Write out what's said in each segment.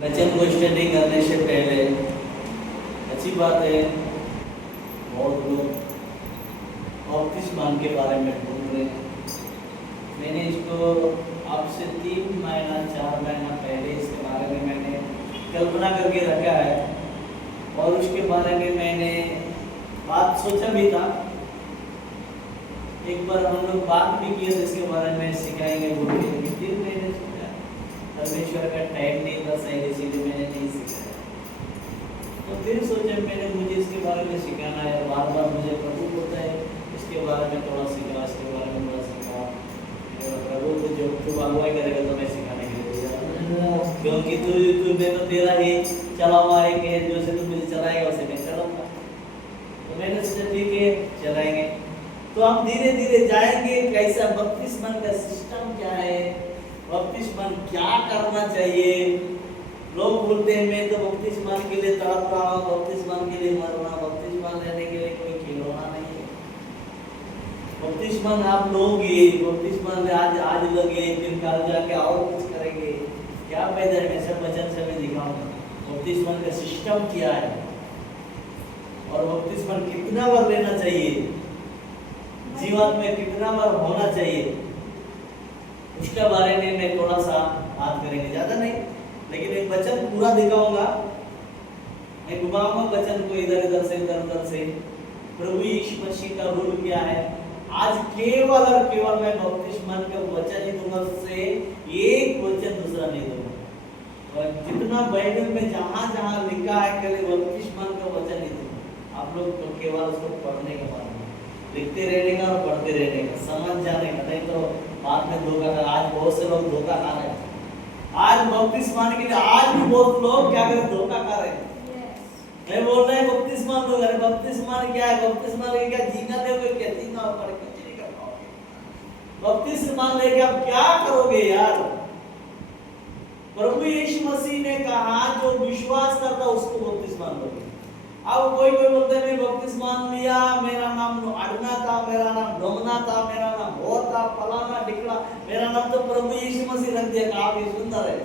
वचन को स्टडी करने से पहले अच्छी बात है, बहुत लोग बपतिस्मान के बारे में ढूंढ रहे हैं। मैंने इसको आपसे 3 महीना 4 महीना पहले इसके बारे में मैंने कल्पना करके रखा है और उसके बारे में मैंने बात सोचा भी था। एक बार हम लोग बात भी किए थे इसके बारे में, सिखाएंगे बोल के, लेकिन फिर मैंने सोचा परमेश्वर का टाइम नहीं था सही, इसीलिए मैंने नहीं सिखाया। तो फिर सोचा मैंने मुझे इसके बारे में सिखाना है, बार बार मुझे प्रभु बोलता है इसके बारे में थोड़ा सीखा, इसके बारे में थोड़ा सीखा। प्रभु को जब तू अगुवाई करेगा तो मैं सिखाने के लिए तैयार हूं, क्योंकि तू मैं तो तेरा ही चला हुआ है कि जो से तू मुझे चलाएगा उसे मैं चलाऊंगा। तो मैंने सोचा ठीक है चलाएंगे। तो हम धीरे धीरे जाएंगे कैसा बपतिस्मान का सिस्टम क्या है, बपतिस्मान क्या करना चाहिए। लोग बोलते हैं मैं तो बपतिस्मान के लिए तड़प रहा हूँ, बपतिस्मान के लिए मर रहा हूँ। बपतिस्मान लेने के लिए कोई खिलौना नहीं है। बपतिस्मान आप लोगे, बपतिस्मान आज लगे फिर कल जाके और कुछ करेंगे, क्या फायदा है। मैं सब वचन से मैं दिखाऊंगा बपतिस्मान का सिस्टम क्या है और बपतिस्मान कितना बार लेना चाहिए, जीवन में कितना बार होना चाहिए, उसके बारे में मैं थोड़ा सा बात करेंगे, ज्यादा नहीं, लेकिन एक वचन पूरा दिखाऊंगा। मैं घुमाऊंगा वचन को इधर इधर से। प्रभु यीशु मसीह का रूल क्या है, आज केवल और केवल मैं बपतिस्मान का वचन ही दूंगा, उससे एक वचन दूसरा नहीं दूंगा। और जितना बाइबल में जहां जहां लिखा है केवल बपतिस्मान का वचन ही दूंगा। आप लोग तो केवल उसको पढ़ने का बात, लिखते रहने का और पढ़ते रहने का, समझ जाने का, नहीं तो बाद में धोखा का। आज बहुत से लोग धोखा खा रहे हैं। आज बपतिस्मान के लिए आज भी बहुत लोग क्या कर रहे हैं, धोखा खा रहे हैं। मैं बोल रहा है बपतिस्मान लोग, अरे बपतिस्मान क्या है, बपतिस्मान लेके क्या जीना दोगे, क्या जीना और कुछ नहीं कर पाओगे। बपतिस्मान लेके आप क्या करोगे यार। प्रभु यीशु मसीह ने कहा जो विश्वास करता उसको बपतिस्मान दोगे। अब कोई बोलते हैं बपतिस्मान लिया, मेरा नाम अडना था, मेरा नाम डोमना था, मेरा नाम और था, फलाना ढिकला, मेरा नाम तो प्रभु यीशु मसीह रख दिया। काफी सुंदर है।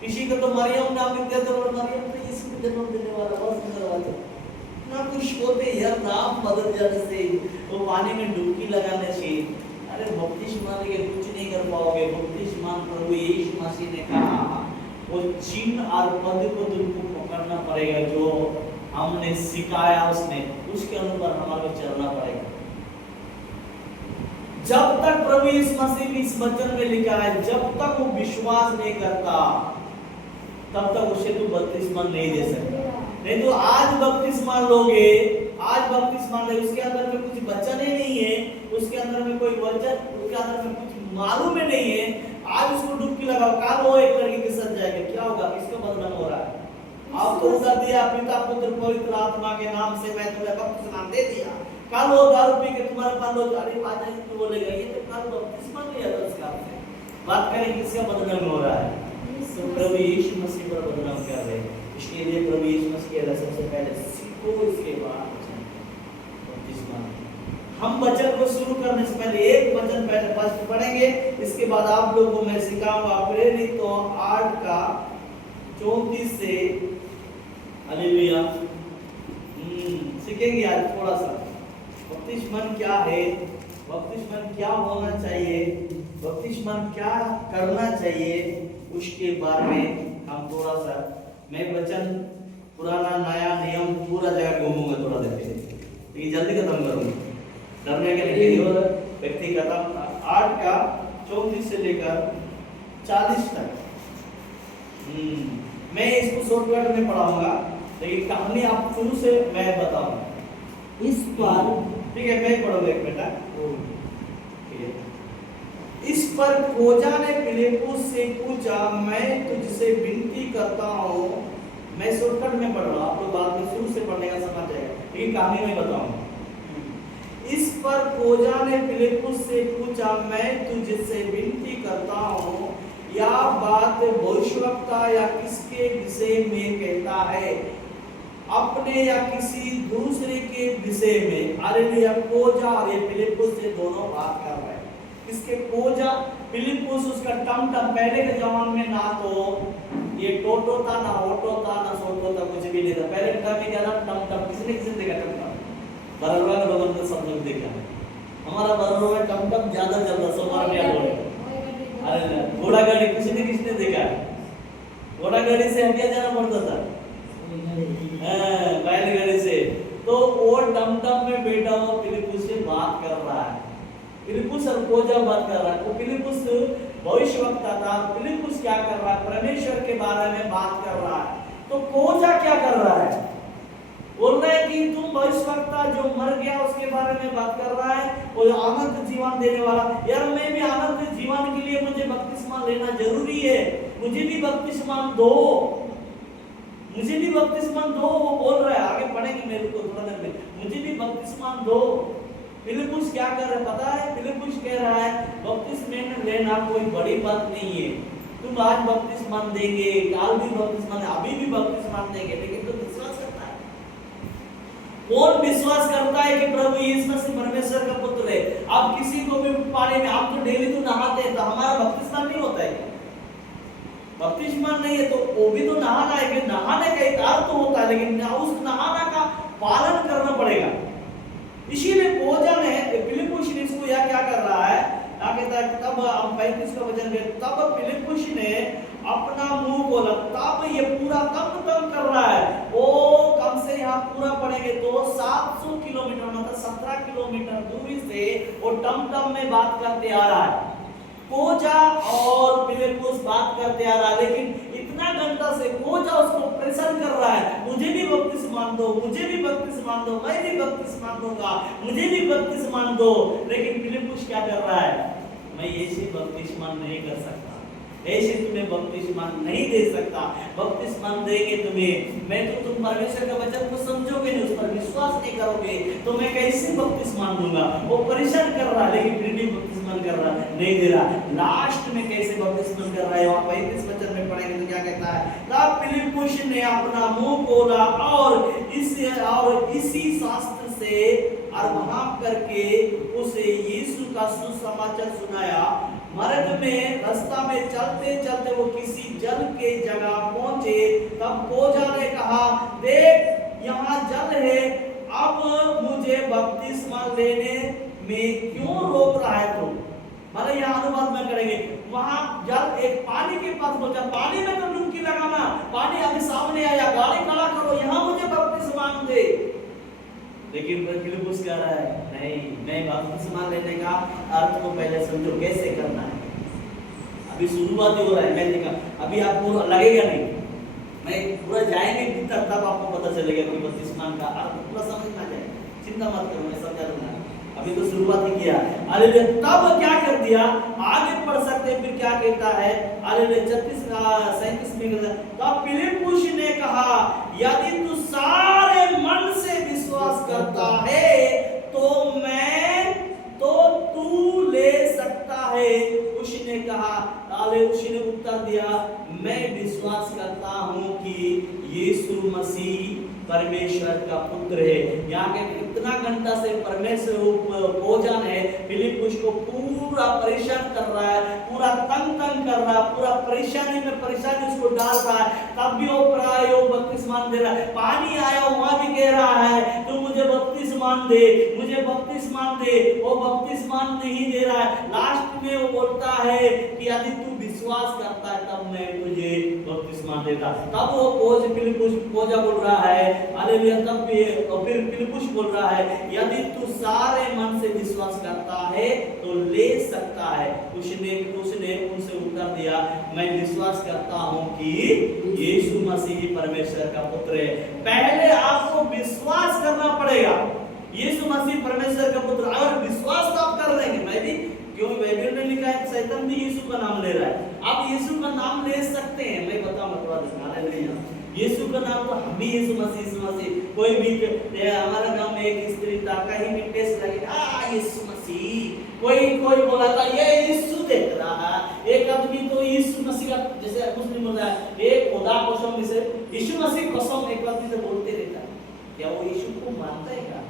किसी को तो मरियम नाम लिख दिया, तो मरियम तो यीशु को जन्म देने वाला, बहुत सुंदर बात है। ना खुश होते यार नाम बदल जाने से, वो पानी में डुबकी लगाने से। अरे बपतिस्मान लेके कुछ नहीं कर पाओगे। बपतिस्मान प्रभु यीशु मसीह ने कहा वो चिन्ह और पद को तुमको पकड़ना पड़ेगा, जो हमने सिखाया उसने, उसके अनुसार हमारे चलना पड़ेगा। जब तक प्रभु यीशु मसीह इस वचन में लिखा है, जब तक वो विश्वास नहीं करता तब तक उसे तू बपतिस्मान नहीं दे सकता। नहीं तो आज बपतिस्मान लोगे, आज बपतिस्मान ले, उसके अंदर में कुछ वचन ही नहीं है, उसके अंदर में कोई वचन, उसके अंदर में कुछ मालूम ही नहीं है। आज उसको डुबकी लगाओ, कल वो एक लड़की के साथ जाएगा, क्या होगा, किसका बदनाम हो रहा है। आप तो कर दिया पिता पुत्र पवित्र आत्मा के नाम से मैं तुम्हें बपतिस्मान दे दिया, कल वो दारू पी के तुम्हारे पास लो अरे बाजा ही बोलेगा ये तो कल बपतिस्मान लिया था उसका। आपसे बात करें किसका बदनाम हो रहा है, तो प्रभु यीशु मसीह पर बदनाम कर रहे हैं। इसलिए प्रभु यीशु मसीह के सबसे पहले सीखो, इसके बाद बपतिस्मान। हम वचन को शुरू करने से पहले एक वचन पहले फर्स्ट पढ़ेंगे, इसके बाद आप लोगों को मैं सिखाऊंगा प्रेरित तो 8 का 34 से। हालेलुया। सीखेंगे आज थोड़ा सा बपतिस्मान क्या है, बपतिस्मान क्या होना चाहिए, बपतिस्मान क्या करना चाहिए, उसके बारे में हम थोड़ा सा, मैं वचन पुराना नया नियम पूरा जगह घूमूंगा थोड़ा देर, लेकिन जल्दी खत्म करूंगा, डरने के लिए व्यक्ति खत्म। 8 का 34 से लेकर 40 तक। मैं इसको शॉर्टकट में पढ़ाऊंगा, लेकिन कहानी आप शुरू से मैं बताऊंगा। इस पर ठीक है, मैं पढ़ूंगा एक बेटा। इस पर खोजा ने फिलिप्पुस से पूछा, मैं तुझसे विनती करता हूँ। मैं शॉर्टकट में पढ़ रहा हूँ, आप लोग बाद में शुरू से पढ़ने का समझ जाएगा, लेकिन कहानी में बताऊंगा। इस पर खोजा ने फिलिप्पुस से पूछा, मैं तुझसे विनती करता हूँ, या बात भविष्यवक्ता या किसके विषय में कहता है, अपने या किसी दूसरे के विषय में। हालेलुया। खोजा और ये फिलिप्पुस से दोनों बात कर रहे हैं। किसके खोजा, फिलिप्पुस उसका टम पहले के जमाने में ना तो ये टोटो था ना ऑटो था ना सोटो था, कुछ भी नहीं था। पहले टाइम में क्या था, टमटम। किसने देखा टमटम? बरलवा के लोगों ने सब लोग देखा। हमारा बरलवा में टमटम ज्यादा चलता, 100 रुपया लोग। अरे घोड़ा गाड़ी किसने देखा? घोड़ा गाड़ी से हटिया जाना पड़ता था, बैलगाड़ी से। तो वो टमटम में बैठा हुआ फिलिपुस से बात कर रहा है। फिलिपुस और खोजा बात कर रहा है। तो फिलिपुस भविष्यवक्ता था। फिलिपुस क्या कर रहा है? परमेश्वर के बारे में बात कर रहा है। तो खोजा क्या कर रहा है? बोल रहा है कि तुम भविष्यवक्ता जो मर गया उसके बारे में बात कर रहा है, और अनंत जीवन देने वाला। यार मैं भी अनंत जीवन के लिए मुझे बपतिस्मा लेना जरूरी है, मुझे भी बपतिस्मा दो, मुझे भी बपतिस्मा दो। वो बोल रहा है, आगे पढ़ेंगे मेरे को थोड़ा देर में, मुझे भी बपतिस्मा दो। फिलिपुस क्या कर रहा है पता है? फिलिपुस कह रहा है बपतिस्मा लेना कोई बड़ी बात नहीं है, तुम आज बपतिस्मा देंगे, कल भी बपतिस्मा देंगे, अभी भी बपतिस्मा देंगे, लेकिन तुम विश्वास करता है? कौन विश्वास करता है कि प्रभु यीशु मसीह परमेश्वर का पुत्र है? आप किसी को भी पानी में, आप तो डेली तो नहाते हैं, तो हमारा बपतिस्मा नहीं होता है? बपतिस्मा नहीं है तो वो भी तो नहाना है, कि नहाने का एक अर्थ होता है, लेकिन उस नहाना का पालन करना पड़ेगा। इसीलिए खोजा ने, फिलिपुस ने इसको यह क्या कर रहा है, क्या कहता है, तब हम 35 का वचन में, तब फिलिपुस ने अपना मुंह खोला। तब ये पूरा तब कर रहा है, वो कम से यहाँ पूरा पड़ेंगे तो 700 किलोमीटर, मतलब 17 किलोमीटर दूरी से वो टमटम में बात करते आ रहा है। खोजा और फिलिपुस बात करते आ रहा है, लेकिन इतना घंटा से खोजा उसको प्रेशर कर रहा है, मुझे भी बपतिस्मा दो, मुझे भी बपतिस्मा दो, मैं भी बपतिस्मा दूंगा, मुझे भी बपतिस्मा दो। लेकिन फिलिपुस क्या कर रहा है? मैं ऐसे बपतिस्मा नहीं कर सकता, ऐसे तुम्हें बपतिस्मा नहीं दे सकता, बपतिस्मा देंगे तुम्हें, मैं तो तुम परमेश्वर के वचन को समझोगे नहीं, उस पर विश्वास नहीं करोगे, तो मैं कैसे बपतिस्मा दूंगा? वो परेशान कर रहा है, लेकिन फिर भी बपतिस्मा कर रहा नहीं दे रहा। लास्ट में कैसे बपतिस्मा कर रहा है? वहां 35 वचन में पढ़ेंगे तो क्या कहता है? तब फिलिपुस ने अपना मुंह खोला और इसी शास्त्र से अरभाप करके उसे यीशु का सुसमाचार सुनाया। मार्ग में रास्ता में चलते चलते वो किसी जल के जगह पहुंचे, तब खोजा ने कहा, देख यहाँ जल है, अब मुझे बपतिस्मा लेने में क्यों रोक रहा है तुम? मतलब यहाँ अनुवाद में करेंगे, वहां जल एक पानी के पास पहुंचा, पानी में तो डुबकी लगाना, पानी अभी सामने आया, गाड़ी खड़ा करो, यहाँ मुझे बपतिस्मा दे। लेकिन फिलिपुस कह रहा है, नहीं, मैं बपतिस्मा लेने का अर्थ को पहले समझो, कैसे करना है। अभी शुरुआत हो रहा है, मैं देखा अभी आपको लगेगा नहीं, मैं पूरा जाएंगे भीतर तब आपको पता चलेगा कि बपतिस्मा का अर्थ पूरा समझ में आ जाए। चिंता मत करो, मैं समझा दूंगा, अभी तो शुरुआत ही किया। हालेलुया। तब क्या कर दिया? आगे पढ़ सकते हैं, फिर क्या कहता है? हालेलुया 37 में कहता है, तब फिलिपुस ने कहा, यदि तू सारे मन से विश्वास करता है तो तू ले सकता है। उसने कहा, उसने उत्तर दिया, मैं विश्वास करता हूँ कि यीशु मसीह परमेश्वर का पुत्र है। यहाँ के इतना घंटा से परमेश्वर भोजन है, फिलिपुस को पूरा परेशान कर रहा है, पूरा तंग कर रहा है, पूरा परेशानी में परेशानी उसको डाल रहा है। तब भी वो प्राय बपतिस्मा दे रहा है, पानी आया वहां भी कह रहा है, तू मुझे बपतिस्मा दे, मुझे बपतिस्मा दे। वो बपतिस्मा नहीं दे रहा है। लास्ट में वो बोलता है कि यदि तू विश्वास करता है तब मैं तुझे बपतिस्मा देता। तब वो फिलिपुस खोजा बोल रहा है, हालेलुया। तब फिर फिलिपुस बोल रहा है, यदि तू सारे मन से विश्वास करता है तो ले सकता है। उसने उनसे उत्तर दिया, मैं विश्वास करता हूँ कि यीशु मसीह परमेश्वर का पुत्र है। पहले आपको विश्वास करना पड़ेगा, यीशु मसीह परमेश्वर का पुत्र। अगर विश्वास तो आप कर लेंगे, मैं भी क्यों बाइबल में लिखा है शैतान भी यीशु का नाम ले रहा है, आप यीशु का नाम ले सकते हैं। मैं बताऊं हालेलुया, यीशु का नाम तो हम भी यीशु मसीह। कोई भी हमारा गांव में एक स्त्री था, कहीं भी टेस्ट लगे, यीशु मसीह, कोई बोला था ये यीशु देख रहा है। एक आदमी तो यीशु मसीह का, जैसे मुस्लिम बोलता है, एक खुदा कसम से यीशु मसीह कसम एक आदमी से बोलते रहता है, क्या वो यीशु को मानता है क्या?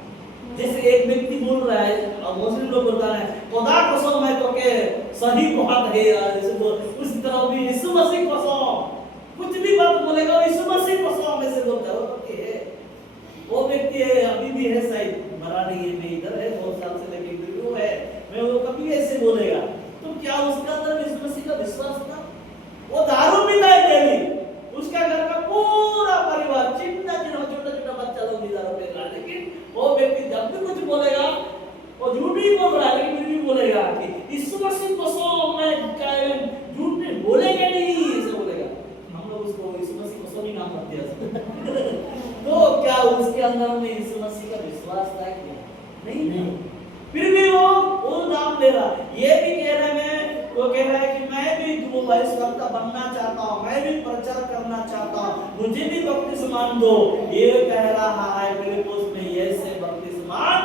जैसे एक व्यक्ति बोल रहा है, मुस्लिम लोग बोलता है खुदा कसम है तो के सही बात है, जैसे उस तरह भी यीशु मसीह कसम, कुछ भी बात बोलेगा वो यीशु मसीह को सौ में से बोलता है। वो व्यक्ति है अभी भी है, शायद मरा नहीं है, मैं इधर है बहुत साल से, लेकिन वो है, मैं वो कभी ऐसे बोलेगा तो क्या उसका अंदर यीशु मसीह का विश्वास था? वो दारू पीता है डेली, उसका घर का पूरा परिवार चिंता छोटा छोटा बच्चा लोग भी दारू पी रहा है, लेकिन वो व्यक्ति जब भी कुछ बोलेगा वो झूठ ही बोल रहा है, लेकिन फिर भी बोलेगा कि यीशु मसीह को सौ मैं झूठ नहीं बोलेंगे, नहीं ऐसे बोलेगा। हम लोग उसको यीशु मसीह को सौ नहीं नाम रख दिया तो क्या उसके अंदर में यीशु मसीह का विश्वास था क्या? नहीं। फिर भी वो नाम ले रहा। ये भी कह रहा है, वो कह रहा है कि मैं भी भविष्यवक्ता बनना चाहता हूँ, मैं भी प्रचार करना चाहता हूँ, मुझे भी बपतिस्मान दो। ये कह रहा है फिलिप्पुस में, ये से बपतिस्मान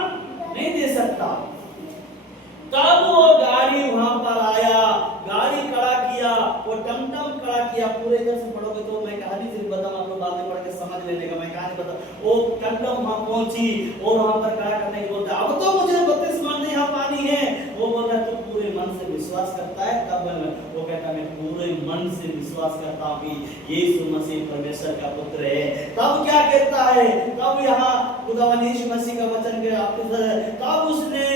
नहीं दे सकता। तब वो गाड़ी वहां पर आया, गाड़ी खड़ा किया, वो टमटम खड़ा किया। पूरे इधर से पढ़ोगे तो मैं कहानी सिर्फ बताऊं, आप लोग बाद में पढ़ के समझ लेने का, मैं कहानी बताऊं। वो टमटम वहां पहुंची और वहां पर खड़ा करने के बोलता है अब तो मुझे बपतिस्मा नहीं, यहाँ पानी है। वो बोल रहा है तू पूरे मन से विश्वास करता है? तब वो कहता मैं पूरे मन से विश्वास करता हूँ कि यीशु मसीह परमेश्वर का पुत्र है। तब क्या कहता है? तब यहाँ खुदावंद यीशु मसीह का वचन के तब उसने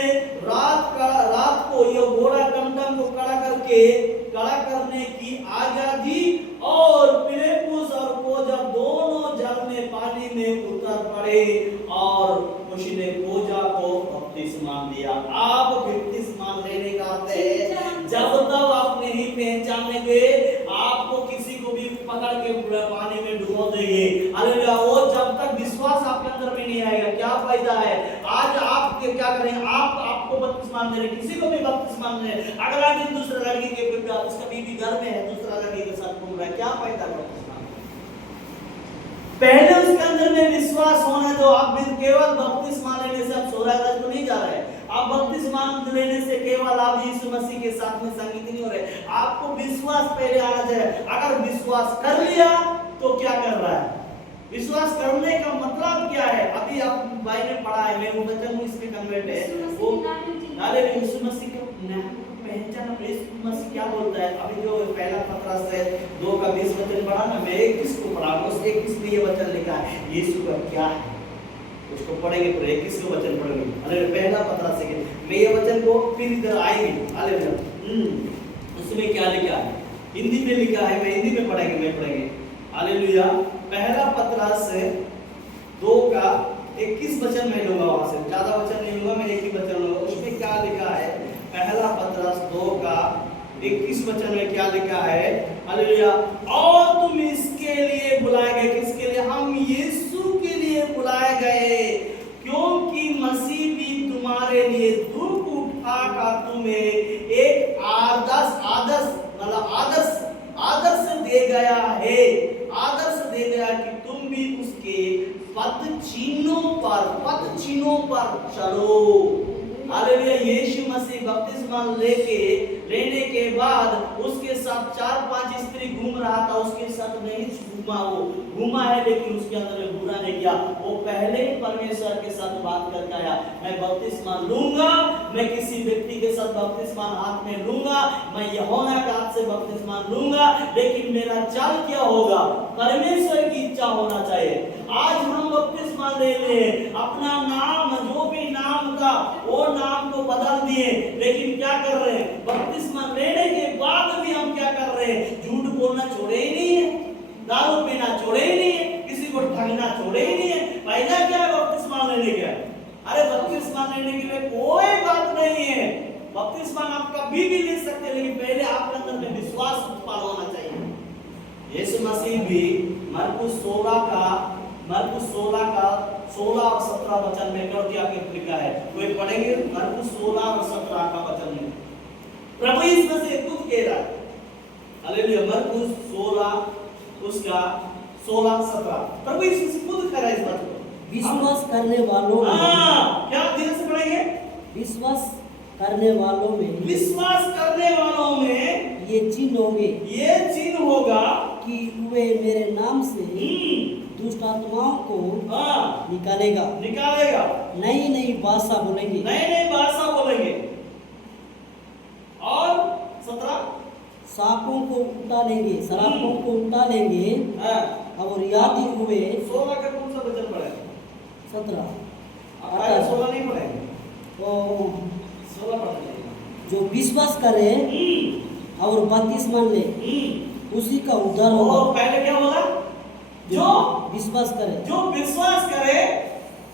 रात को ये घोड़ा टमटम को खड़ा करने की आज्ञा दी और फिलिप्पुस और खोजा दोनों जल में पानी में उतर पड़े और उसने खोजा को बपतिस्मा दिया। आप बपतिस्मा लेने का अर्थ है जब तक आप नहीं पहचानेंगे, आपको किसी को भी पकड़ के पानी में डुबो देंगे। हालेलुया। वो जब तक विश्वास आपके अंदर में नहीं आएगा क्या फायदा है? आज आप क्या करेंगे? आपको बपतिस्मा दे रहे, किसी को भी बपतिस्मा दे रहे, अगला दिन दूसरा लड़की के उसका बीवी घर में है, दूसरा लड़की के साथ घूम रहा है, क्या फायदा बपतिस्मा? पहले उसके अंदर में विश्वास होना। जो आप केवल बपतिस्मा लेने से आप सोरागज को नहीं जा रहे हैं, आप बपतिस्मा लेने से केवल आप यीशु मसीह के साथ में संगति नहीं हो रहे, आपको विश्वास पहले आना चाहिए। अगर विश्वास कर लिया तो क्या कर रहा है? विश्वास करने का मतलब क्या है? अभी आप भाई ने पढ़ा है, मैं वो बच्चा हूं, इसमें कन्वर्ट है वो। हालेलुया। यीशु मसीह का नाम पहचान, यीशु मसीह क्या बोलता है? अभी जो पहला पत्रस है 2:20 वचन पढ़ा ना, मैं 21 को पढ़ा, उस 21 में ये वचन लिखा है यीशु का क्या है, उसको पढ़ेंगे तो 21 को वचन पढ़ेंगे। हालेलुया। पहला पत्रस है, मैं ये वचन को फिर इधर आएंगे। हालेलुया। उसमें क्या लिखा है? हिंदी में लिखा है, मैं हिंदी में पढ़ेंगे। हालेलुया। पहला पत्रस 2:21 वचन में लूंगा, वहां से ज्यादा वचन नहीं लूंगा, मैं एक ही वचन लूंगा। उसमें क्या लिखा है? पहला पत्रस 2:21 वचन में क्या लिखा है? हालेलुया। और तुम इसके लिए बुलाए गए, किसके लिए? हम यीशु के लिए बुलाए गए, क्योंकि मसीह भी तुम्हारे लिए दुख उठाकर तुम्हें एक आदर्श दे गया है, आदर्श दे गया कि तुम भी उसके पद चिन्हों पर चलो। हालेलुया। यीशु मसीह बपतिस्मा लेने के बाद उसके साथ 4-5 स्त्री घूम रहा था, उसके साथ नहीं घूमा है, लेकिन उसके अंदर में बुरा नहीं किया। वो पहले ही परमेश्वर के साथ बात करके आया, मैं बपतिस्मा लूंगा, मैं किसी व्यक्ति के साथ बपतिस्मा हाथ में लूंगा, मैं यूहन्ना के हाथ से बपतिस्मा लूंगा, लेकिन मेरा चाल क्या होगा? परमेश्वर की इच्छा होना चाहिए। आज हम बपतिस्मा ले ले, अपना नाम जो भी नाम था वो नाम को बदल दिए, लेकिन क्या कर रहे हैं? बपतिस्मा लेने के बाद भी हम क्या कर रहे हैं? झूठ बोलना छोड़े ही नहीं है, दारू पीना छोड़े ही नहीं है, किसी को ठगना छोड़े ही नहीं है। फायदा क्या है बपतिस्मा लेने का? अरे बपतिस्मा लेने के लिए कोई बात नहीं है, बपतिस्मा आप कभी भी ले सकते हैं, लेकिन पहले आपके अंदर में विश्वास उत्पन्न होना चाहिए। यीशु मसीह भी मरकुस 16 का 16 और 17 वचन में कर दिया के लिखा है, कोई पढ़ेंगे? मरकुस 16 और 17 का वचन में प्रभु यीशु मसीह खुद कह रहा है। हालेलुया। मरकुस 16 उसका 16-17 प्रभु यीशु मसीह खुद कह रहा है इस बात को। विश्वास करने वालों में, क्या धीरे से पढ़ेंगे? विश्वास करने वालों में ये चिन्ह होगा कि वे मेरे नाम से दुष्ट आत्माओं को निकालेगा, नई भाषा बोलेंगे, और सांपों को उठा लेंगे, सर्पों को उठा लेंगे और यादी हुए 16 का कौन सा वचन पढ़े? 17 पहले 16 नहीं पढ़ेंगे, तो 16 पढ़ेंगे। जो विश्वास करे और बपतिस्मा ले उसी का उद्धार होगा। पहले क्या बोला? जो विश्वास करे, जो विश्वास करे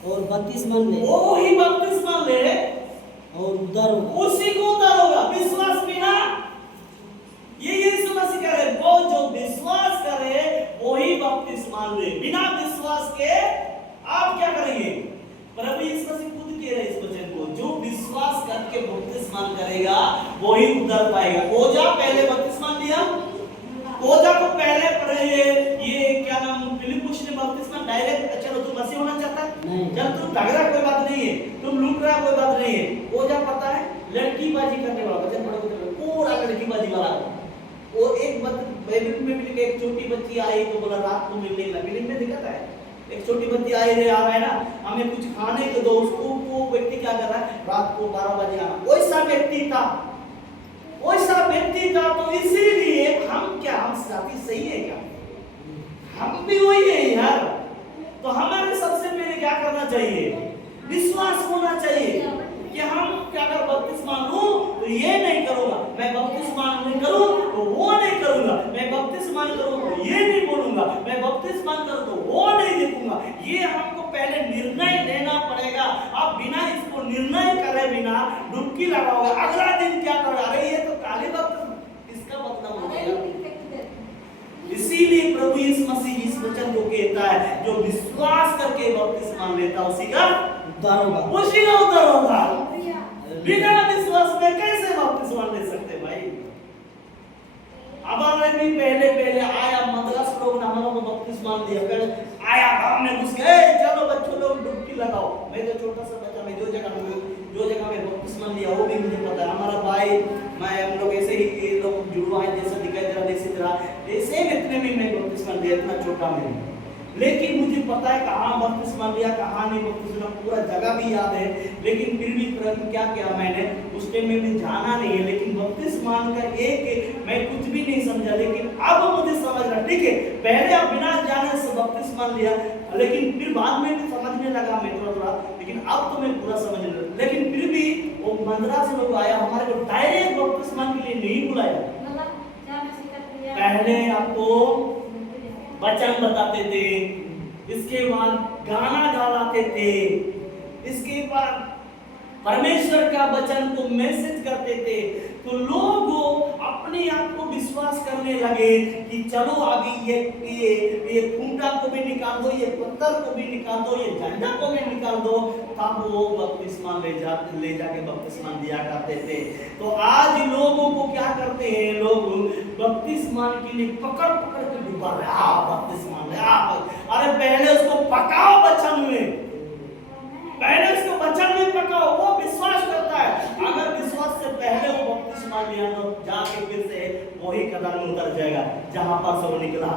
और बपतिस्मा ले वो ही बपतिस्मा ले और उद्धार होगा, उसी को उद्धार होगा। विश्वास बिना, ये यीशु मसीह कह रहे, वो जो विश्वास करे वो ही बपतिस्मा ले। बिना विश्वास के आप क्या करेंगे? प्रभु यीशु मसीह खुद कह रहे इस वचन को, जो विश्वास करके बपतिस्मा करेगा वो ही उद्धार पाएगा। कोजा पहले बपतिस्मा लिया, कोजा को पहले ये क्या नाम, फिलिपुस ने बपतिस्मा डायरेक्ट, चलो तू मसीह होना चाहता है, जब तू झगड़ा कोई बात नहीं है, तुम लूट रहा कोई बात नहीं है। कोजा पता है लड़कीबाजी करने वाला, वचन पढ़ो पूरा लड़कीबाजी वाला। वो एक बाइबल में भी लिखा, एक छोटी बच्ची आई तो बोला रात को मिलने लगा, फिल्म में दिखाता है एक छोटी बच्ची आई रे आ रहा है ना, हमें कुछ खाने को दो। उसको वो व्यक्ति क्या कर रहा है, रात को 12 बजे आना। वैसा व्यक्ति था, वैसा व्यक्ति था। तो इसीलिए हम क्या, हम साथी सही है क्या? हम भी वही है यार। तो हमारे सबसे पहले क्या करना चाहिए? विश्वास होना चाहिए कि हम क्या अगर बपतिस्मा लूं तो ये नहीं करूंगा, मैं बपतिस्मा नहीं करूं तो वो नहीं करूंगा, मैं बपतिस्मा करूं तो ये नहीं बोलूंगा, मैं बपतिस्मा करूं तो वो नहीं देखूंगा। ये हमको पहले निर्णय लेना पड़ेगा। आप बिना इसको निर्णय करे बिना डुबकी लगाओगे, अगला दिन क्या करोगे? अरे ये तो काली बपतिस्मा, इसका मतलब हो गया। इसीलिए प्रभु यीशु मसीह इस वचन को कहता है, जो विश्वास करके बपतिस्मा लेता उसी का उद्धार होगा, उसी का उद्धार होगा। बिना विश्वास में कैसे बपतिस्मा ले सकते भाई? हमारे भी पहले आया मद्रास लोग ने हमारा को बपतिस्मा दिया, पहले आया गांव में घुस गए, चलो बच्चों लोग डुबकी लगाओ। मैं तो छोटा सा बच्चा, मैं जो जगह में बपतिस्मा लिया वो भी मुझे पता है। हमारा भाई, मैं हम लोग ऐसे ही ये लोग जुड़वा है जैसा दिखाई दे रहा, इसी तरह ऐसे इतने में मैं बपतिस्मा लिया, इतना छोटा मैं। लेकिन मुझे पता है कहाँ बपतिस्मा लिया, कहाँ नहीं बपतिस्मा, पूरा जगह भी याद है। लेकिन फिर भी प्रभु क्या किया, मैंने उस टाइम में भी जाना नहीं है, लेकिन बपतिस्मा का एक मैं कुछ भी नहीं समझा। लेकिन अब मुझे समझ रहा, ठीक है पहले आप बिना जाने से बपतिस्मा लिया, लेकिन फिर बाद में भी समझने लगा मैं थोड़ा, लेकिन अब तो मैं पूरा समझने लगा। लेकिन फिर भी वो मद्रास से लोग आया, हमारे को डायरेक्ट बपतिस्मा के लिए नहीं बुलाया, पहले आपको वचन बताते थे, इसके बाद गाना गाते थे, इसके बाद परमेश्वर का वचन को मैसेज करते थे। तो लोग अपने आप को विश्वास करने लगे कि चलो अभी ये खूंटा को भी निकाल दो, ये पत्थर को भी निकाल दो, ये झंडा को भी निकाल दो, तब वो बपतिस्मा ले जाके बपतिस्मा दिया करते थे। तो आज लोगों को क्या करते हैं, लोग बपतिस्मा के लिए पकड़ के डुबा रहे, बपतिस्मा ले। अरे पहले उसको पकाओ वचन में, पहले उसको वचन में पकाओ, वो विश्वास करता है। अगर विश्वास से पहले वो बपतिस्मा लिया तो जाके फिर से वही कदम में उतर जाएगा जहां पर से वो निकला।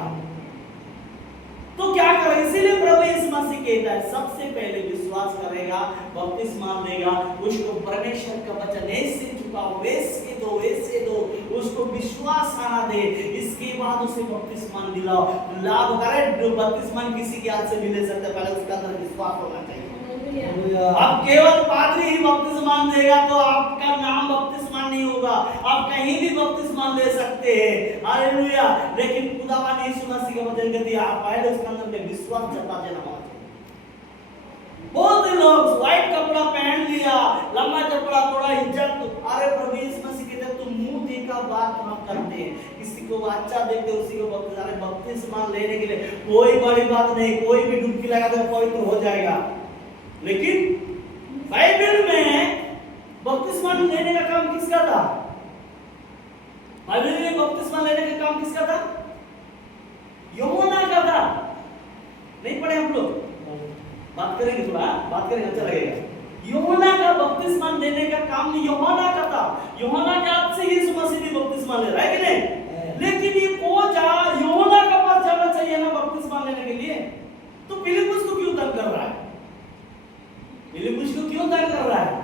तो क्या करे, इसीलिए प्रभु यीशु मसीह कहता है सबसे पहले विश्वास करेगा, बपतिस्मा लेगा, उसको परमेश्वर का वचन ऐसे झुकाओ, वैसे दो, उसको विश्वास आना दे, इसके बाद उसे बपतिस्मा दिलाओ। लाभ करे, बपतिस्मा किसी के हाथ से नहीं ले सकते, पहले उसके अंदर विश्वास होना चाहिए। अब केवल पादरी ही बपतिस्मा देगा तो आपका नाम बपतिस्मा नहीं होगा, आप कहीं भी बपतिस्मा ले सकते हैं, हालेलुया। लेकिन खुदावन यीशु मसीह का वचन कहती है आप पहले उसके अंदर में विश्वास जता देना चाहिए। बहुत लोग व्हाइट कपड़ा पहन लिया, लंबा कपड़ा, थोड़ा इज्जत, अरे प्रभु यीशु मसीह कहते तुम मुंह देखा बात मत करते, किसी को अच्छा देखते उसी को बपतिस्मा लेने के लिए कोई बड़ी बात नहीं, कोई भी डुबकी लगा दे पवित्र हो जाएगा। लेकिन बाइबल में बपतिस्मा लेने का काम किसका था? बाइबल में बपतिस्मा लेने का काम किसका था? यूहन्ना का था। नहीं पढ़े हम लोग? बात करेंगे, थोड़ा बात करेंगे, अच्छा लगेगा। यूहन्ना का बपतिस्मा लेने का काम यूहन्ना का था। यूहन्ना के हाथ से यीशु मसीह भी बपतिस्मा ले रहा है कि नहीं? लेकिन ये कोजा यूहन्ना का पास जाना चाहिए ना बपतिस्मा लेने के लिए, तो फिलिपुस को क्यों तंग कर रहा है? फिलिपुस को क्यों तंग कर रहा है?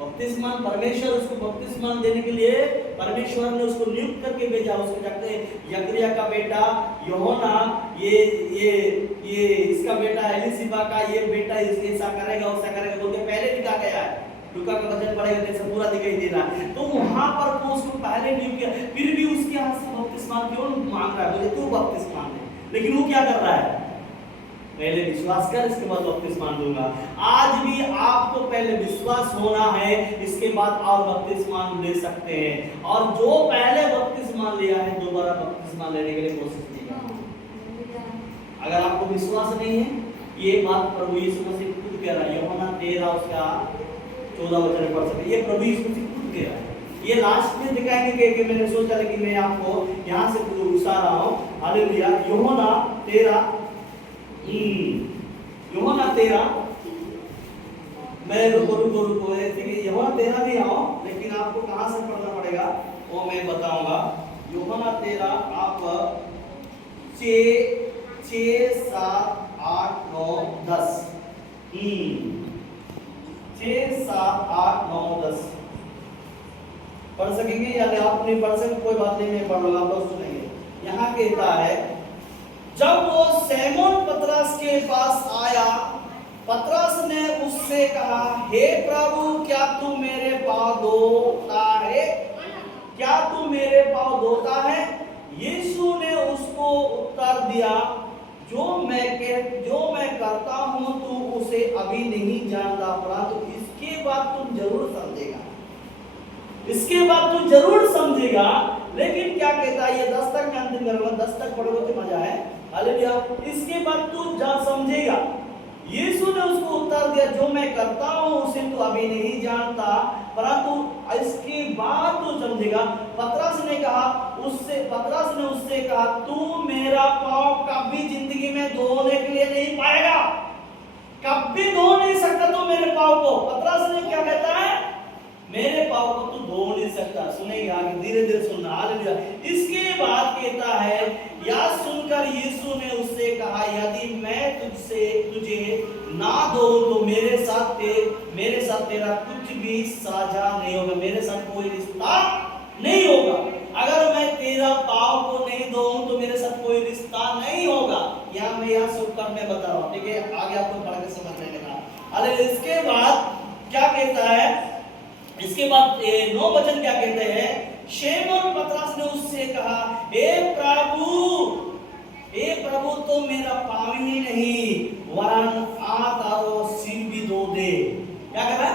बपतिस्मान परमेश्वर उसको बपतिस्मान देने के लिए परमेश्वर ने उसको नियुक्त करके भेजा। उसको जाते यकरिया का बेटा यूहन्ना, ये इसका बेटा एलिशिबा का ये बेटा ऐसा करेगा वैसा करेगा बोल के पहले लिखा गया है। लूका का वचन पढ़ेगा जैसे पूरा दिखाई दे रहा है। तो वहां पर वो उसको पहले नियुक्त किया, फिर भी उसके हाथ से बपतिस्मान क्यों मांग रहा है? मुझे तू बपतिस्मान दे। लेकिन वो क्या कर रहा है? पहले विश्वास कर, इसके बाद बपतिस्मान दूंगा। आज भी आपको पहले विश्वास होना है, इसके बाद आप बपतिस्मान ले सकते हैं। और जो पहले बपतिस्मान लिया है दोबारा बपतिस्मान लेने के लिए कोशिश नहीं करना। अगर आपको विश्वास नहीं है, ये बात प्रभु यीशु मसीह खुद कह रहा है। यूहन्ना 13 उसका 14 वचन पढ़ सकते, ये प्रभु यीशु मसीह खुद कह रहा है। ये लास्ट में दिखाएंगे कि मैंने सोचा लेकिन मैं आपको यहाँ से घुसा रहा हूँ। हालेलुया। यूहन्ना 13 मैं रुको यूहन्ना 13 भी आओ, लेकिन आपको कहाँ से पढ़ना पड़ेगा वो मैं बताऊंगा। यूहन्ना 13 आप 6, 7, 8, 9, 10 6, 7, 8, 9, 10 पढ़ सकेंगे या आप नहीं पढ़ सकेंगे कोई बात नहीं, मैं पढ़ लूंगा, आप लोग सुनेंगे। यहाँ कहता है, जब वो सैमोन पतरस के पास आया, पतरस ने उससे कहा, हे प्रभु क्या तू मेरे पांव धोता है? क्या तू मेरे पांव धोता है? यीशु ने उसको उत्तर दिया, जो मैं करता हूं तू उसे अभी नहीं जानता, परंतु इसके बाद तुम जरूर समझेगा। इसके बाद तू जरूर समझेगा। लेकिन क्या कहता है, ये 10 तक मैं अंतिम करूंगा, 10 तक पढ़ोगे तो मजा है। हालेलुया। इसके बाद तू जा समझेगा। यीशु ने उसको उत्तर दिया, जो मैं करता हूं उसे तू अभी नहीं जानता, परंतु इसके बाद तू समझेगा। पतरस ने उससे कहा, तू मेरा पांव कभी जिंदगी में धोने के लिए नहीं पाएगा, कभी धो नहीं सकता तू मेरे पांव को। पतरस ने क्या कहता है? मेरे पांव को तू धो नहीं सकता। सुनेंगे आगे, धीरे धीरे सुनना। हालेलुया। इसके बाद कहता है, यह सुनकर यीशु ने उससे कहा, यदि मैं तुझे ना धो तो मेरे साथ तेरा कुछ भी साझा नहीं होगा, मेरे साथ कोई रिश्ता नहीं होगा। अगर मैं तेरा पांव को नहीं धोऊं तो मेरे साथ कोई रिश्ता नहीं होगा। यहाँ सुनकर मैं बता रहा हूँ, ठीक है? आगे आपको पढ़ के समझ में आएगा। अरे इसके बाद क्या कहता है? इसके बाद 9 वचन क्या कहते हैं? शमौन पतरस ने उससे कहा, हे प्रभु तो मेरा पांव ही नहीं वरन आंख और सिर भी धो दे। क्या कह रहा है?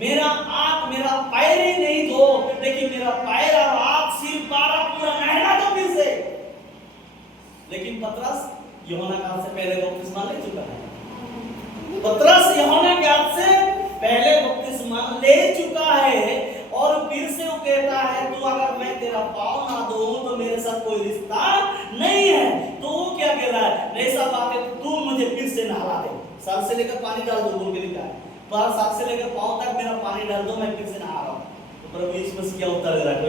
मेरा पैर ही नहीं धो, लेकिन मेरा पैर और आंख सिर पूरा नहला दो फिर से। लेकिन पतरस यूहन्ना के हाथ से पहले बपतिस्मा ले चुका है। पतरस यूहन्ना के हाथ से पहले बपतिस्मा ले चुका है। और फिर से वो कहता है, तू अगर मैं तेरा पांव ना धोऊं तो मेरे साथ कोई रिश्ता नहीं है। तो वो क्या कह रहा है? ऐसा बात है तू मुझे फिर से नहला दे, सर से लेकर पानी डाल दो बोल के लिखा है। पर सर से लेकर पांव तक मेरा पानी डाल दो, मैं फिर से नहा रहा हूं। तो प्रभु यीशु मसीह क्या उत्तर दे रहा है?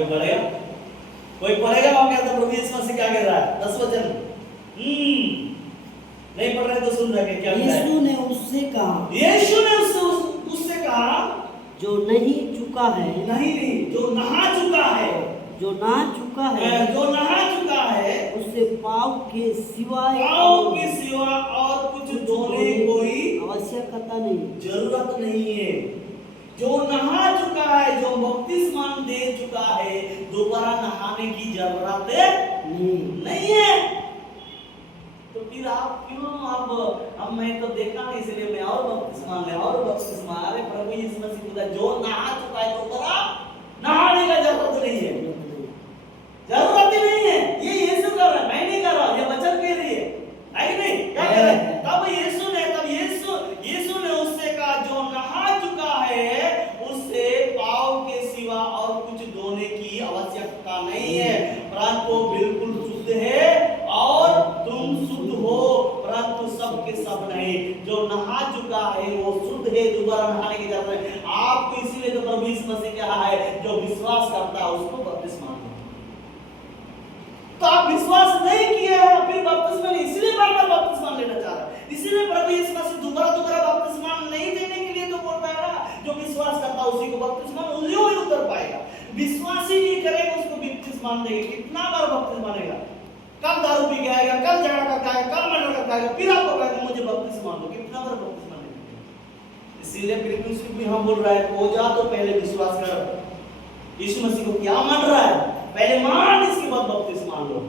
कोई पढ़ेगा और क्या? प्रभु यीशु मसीह क्या कह रहा है? 10 वचन नहीं पढ़ रहे तो सुन रहे क्या? यीशु ने उससे कहा, जो नहीं चुका है, जो नहा चुका है, उससे पांव के सिवा और कुछ धोने की कोई आवश्यकता नहीं, जरूरत नहीं है। जो नहा चुका है, जो बपतिस्मान दे चुका है, दोबारा नहाने की जरूरत नहीं है। तो फिर आप क्यों अब मैं तो देखा नहीं इसलिए मैं और बपतिस्मा। अरे प्रभु यीशु मसीह खुदा जो नहा चुका है दोबारा नहाने का जरूरत नहीं है, जरूरत ही नहीं है। ये यीशु कर रहा है, मैं नहीं कर रहा, ये वचन कह रही है कि नहीं? क्या कह रहा है? तब यीशु ने उससे कहा, जो नहा चुका है उससे पांव के सिवा और कुछ धोने की आवश्यकता नहीं है, परंतु बिल्कुल शुद्ध है और तुम शुद्ध हो, परंतु सब के सब नहीं। जो नहा चुका है वो शुद्ध है, दोबारा नहाने की जरूरत है आपको। इसीलिए तो प्रभु यीशु मसीह कहा है, जो विश्वास करता है उसको बपतिस्मा। तो आप विश्वास नहीं किया है, फिर बपतिस्मा नहीं, इसीलिए बार-बार बपतिस्मा लेना चाह रहा है। इसीलिए प्रभु यीशु मसीह दोबारा बपतिस्मा नहीं देने के लिए तो बोल रहा है, जो विश्वास विश्वास करता है उसी को बपतिस्मा उसी ही उतर पाएगा। विश्वास ही नहीं करेगा उसको बपतिस्मा देंगे, कितना बार बपतिस्मा देगा? कल दारू पी के आएगा, कल झगड़ा करके आएगा, कल मर्डर करके आएगा, फिर आपको कहेगा मुझे बपतिस्मा दो, कितना बार बपतिस्मा देंगे? इसीलिए फिलिपियों में भी हम बोल रहा है, हो जा तो पहले विश्वास कर। यीशु मसीह को क्या मान रहा है? पहले मान, इसके बाद बपतिस्मा लो।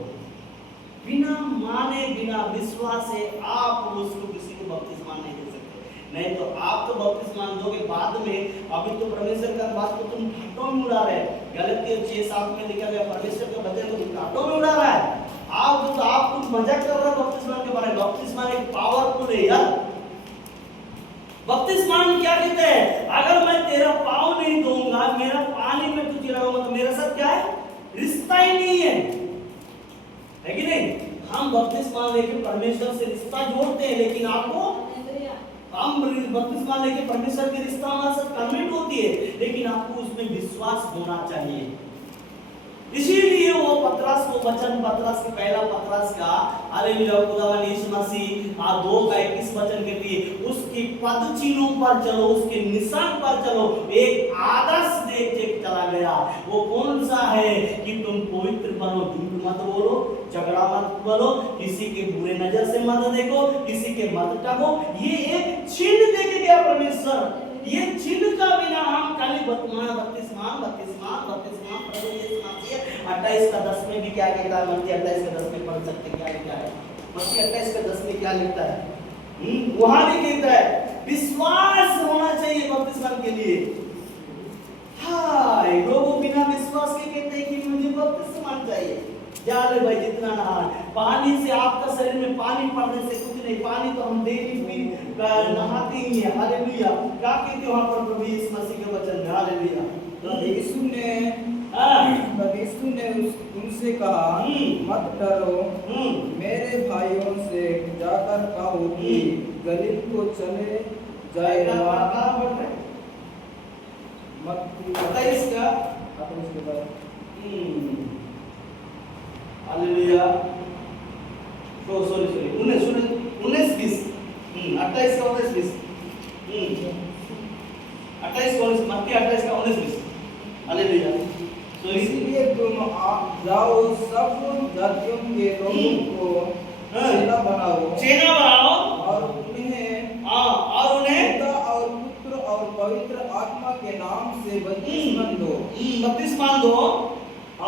बिना माने, बिना विश्वास से आप उसको किसी को बपतिस्मा नहीं दे सकते। नहीं तो आप तो बपतिस्मा दोगे बाद में, अभी तो परमेश्वर का बात को तुम घाटों में उड़ा रहे हैं। गलतियों 6:7 में लिखा गया परमेश्वर का वचन को घाटों में उड़ा रहा है। आप कुछ मजाक कर रहे हो बपतिस्मा के बारे में। बपतिस्मा एक पावरफुल है यार। बपतिस्मा क्या कहते हैं? अगर मैं तेरा पाँव नहीं दूंगा, मेरा पानी में तुझे लगाऊंगा, तो मेरा साथ क्या है? रिश्ता ही नहीं है कि नहीं? हम बपतिस्मा लेके परमेश्वर से रिश्ता जोड़ते हैं, लेकिन आपको हम बपतिस्मा लेके परमेश्वर के रिश्ता हमारे साथ कमिट होती है, लेकिन आपको उसमें विश्वास होना चाहिए। इसीलिए वो पतरस को वचन, पतरस के पहला पतरस का हालेलुया खुदावन यीशु मसीह 2:21 वचन कहती है, उसकी पद चिन्हों पर चलो, उसके निशान पर चलो। एक आदर्श देख चला गया। वो कौन सा है कि तुम पवित्र बनो, झूठ मत बोलो, झगड़ा मत बोलो, किसी के बुरे नजर से मत देखो, किसी के मत टको। ये एक चिन्ह देके गया परमेश्वर। ये चिन्ह का बिना हम खाली बपतिस्मा प्रभु यीशु मसीह 28:10 में भी क्या कहता है? मत्ती 28:10 में पढ़ सकते क्या लिखा है? मत्ती 28:10 में क्या लिखता है? वहां भी कहता है विश्वास होना चाहिए बपतिस्मा के लिए। हाय, लोग बिना विश्वास के कहते हैं कि मुझे बपतिस्मा चाहिए। जा ले भाई, जितना नहा। पानी से आपका शरीर में पानी पड़ने से कुछ नहीं, पानी तो हम डेली भी नहाते ही हैं। हालेलुया। क्या कहते हैं वहां पर प्रभु यीशु मसीह के वचन में? हालेलुया। यीशु ने उनसे कहा, मत डरो, मेरे भाइयों से जाकर कहो कि गलील को चले जाए। हालेलुया। तो सॉरी 19:20 28:19 28:19 मत्ती 28:19 हालेलुया। तो इसलिए तुम जाओ, सब जातियों के लोगों को चेला बनाओ और उन्हें पिता और पुत्र और पवित्र आत्मा के नाम से बपतिस्मा दो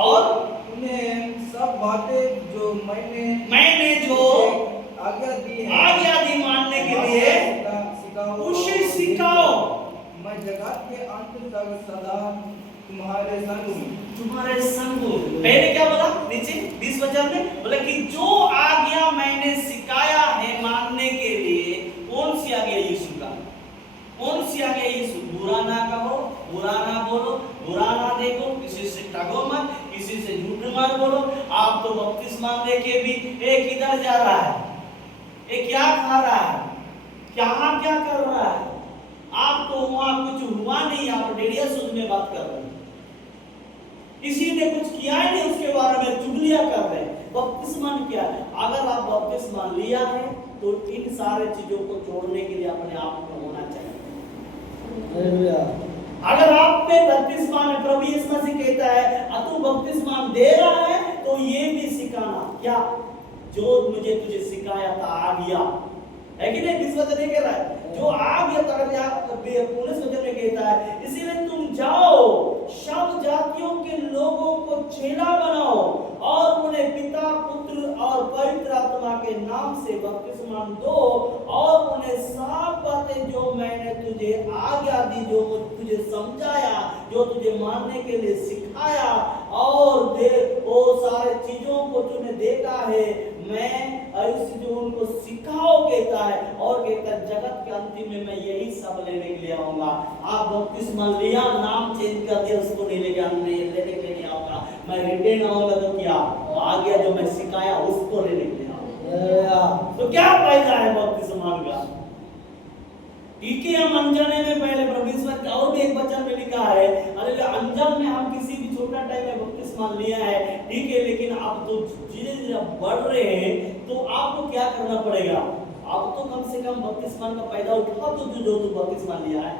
और उन्हें सब बातें जो मैंने जो आज्ञा दी मानने के लिए उसे सिखाओ। मैं जगत के अंत तक सदा तुम्हारे संग हूँ। पहले क्या बोला? नीचे 20 वचन में बोला कि जो आज्ञा मैंने सिखाया है मानने के लिए। कौन सी आज्ञा? यीशु का। कौन सी आज्ञा? यीशु। बुरा ना कहो, बुरा ना बोलो, बुरा ना देखो, किसी से ठगो मत, किसी से झूठ मत बोलो। आप तो बपतिस्मा लेके भी एक किधर जा रहा है, एक क्या खा रहा है, क्या कर रहा है? आपको वहां कुछ हुआ नहीं, आप डेढ़िया सूद में बात कर रहे हैं। किसी ने कुछ किया ही नहीं, उसके बारे में चुगलियां कर रहे हैं। बपतिस्मा क्या है? अगर आप बपतिस्मा लिया है तो इन सारे चीजों को छोड़ने के लिए अपने आप को होना चाहिए। अगर आप पे बपतिस्मा में प्रभु यीशु मसीह कहता है तू बपतिस्मा दे रहा है तो ये भी सिखाना, क्या जो मुझे तुझे सिखाया था आज्ञा है कि नहीं? 20 वचन नहीं कह रहा है, जो आज्ञा तक 19 वचन में कहता है, इसीलिए तुम जाओ, सब जातियों के लोगों को चेला बनाओ और उन्हें पिता, पुत्र और पवित्र आत्मा के नाम से बपतिस्मा दो और उन्हें सब बातें जो मैंने तुझे आज्ञा दी, जो तुझे समझाया, जो तुझे मानने के लिए सिखाया और वो सारे चीजों को तूने देखा है, मैं जो उनको सिखाओ कहता है। और कहता है जगत के अंतिम में मैं यही सब लेने के लिए आऊंगा। आप बपतिस्मा लिया, नाम चेंज कर दिया, उसको नहीं लेके लेने के लिए नहीं आऊंगा। मैं रिटर्न आऊंगा तो क्या आ गया, जो मैं सिखाया उसको लेने के लिए आऊंगा। तो क्या फायदा है बपतिस्मा का? ठीक है, हम अनजाने में पहले परमेश्वर का और भी एक वचन में लिखा है, हालेलुया, अनजान में हम किसी भी छोटा टाइम में बपतिस्मा लिया है, ठीक है, लेकिन आप तो धीरे-धीरे बढ़ रहे हैं तो आपको क्या करना पड़ेगा? आप तो कम से कम बपतिस्मा का फायदा उठा तो जो तू बपतिस्मा लिया है।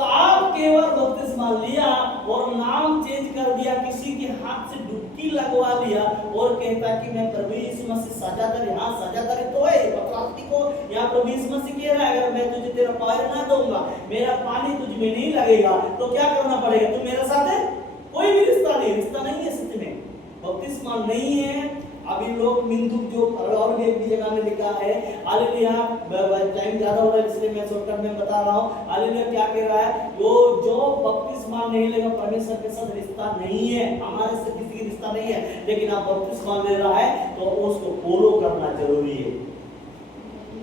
तो आप केवल बपतिस्मा लिया और नाम चेंज कर दिया, किसी के हाथ से डुबकी लगवा लिया और कहता कि मैं प्रभु यीशु मसीह सजादार, हाँ सजादार तो है पत्रार्थी को यहाँ प्रभु यीशु मसीह कह रहा है अगर मैं तुझे तेरा पैर ना दूंगा, मेरा पानी तुझ में नहीं लगेगा तो क्या करना पड़ेगा, तू मेरे साथ है। कोई भी रिश्ता नहीं है सच में, बपतिस्मा नहीं है। अभी लोग मिंदुक जो और भी एक जगह में लिखा है, हालेलुया, टाइम ज्यादा हो रहा है इसलिए मैं शॉर्टकट में बता रहा हूँ। हालेलुया क्या कह रहा है, वो जो बपतिस्मा नहीं लेगा परमेश्वर के साथ रिश्ता नहीं है, हमारे से किसी की रिश्ता नहीं है। लेकिन आप बपतिस्मा ले रहा है तो उसको फॉलो करना जरूरी है,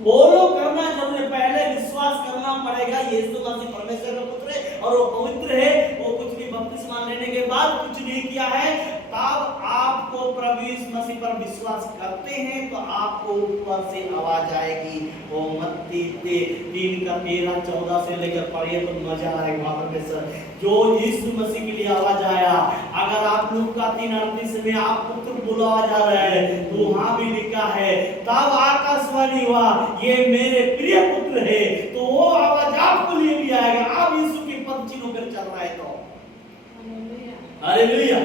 फॉलो करना जरूरी है। पहले विश्वास करना पड़ेगा यीशु मसीह परमेश्वर का पुत्र है और वो पवित्र है। वो कुछ भी बपतिस्मा लेने के बाद कुछ नहीं किया है, तब आपको प्रभु यीशु मसीह पर विश्वास करते हैं तो आपको ऊपर से आवाज आएगी। वो मत्ती 3:13-14 से लेकर पढ़िए तो मजा आएगा वहां परमेश्वर जो यीशु मसीह के लिए आवाज आया। अगर आप लोग का 3:38 में आप पुत्र बुलाया जा रहा है तो वहां भी लिखा है तब आकाशवाणी हुआ ये मेरे प्रिय पुत्र है, तो वो आवाज आपको लिए भी आएगा। आप यीशु के पद चिन्हों पर चल रहा है तो हालेलुया।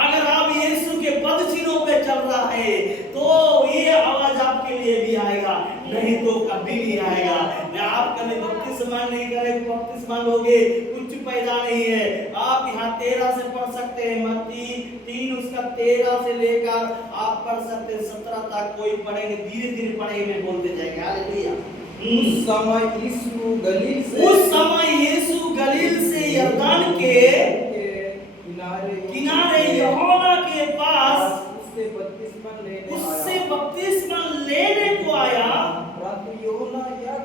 अगर आप यीशु के पद चिन्हों पे चल रहा है तो ये आवाज आपके लिए भी आएगा, नहीं तो कभी नहीं आएगा। आप कभी बपतिस्मा नहीं करेंगे, बपतिस्मा लोगे कुछ पैदा नहीं है। आप यहाँ 13 से पढ़ सकते हैं, मत्ती 3 उसका 13 से लेकर आप पढ़ सकते हैं 17 तक। कोई पढ़ेंगे धीरे धीरे पढ़ेंगे, मैं बोलते जाएंगे हालेलुया। उस समय यीशु गलील से यरदन के किनारे यूहन्ना के पास उससे बपतिस्मा लेने को आया। परंतु यूहन्ना यह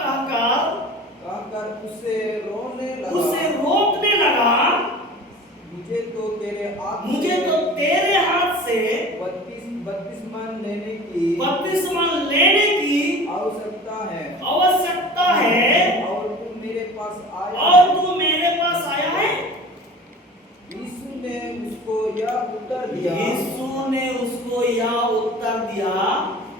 कहकर उसे रोकने लगा, मुझे तो तेरे हाथ से बपतिस्मा लेने की आवश्यकता है और तू मेरे पास आया है। यीशु ने उसको यह उत्तर दिया,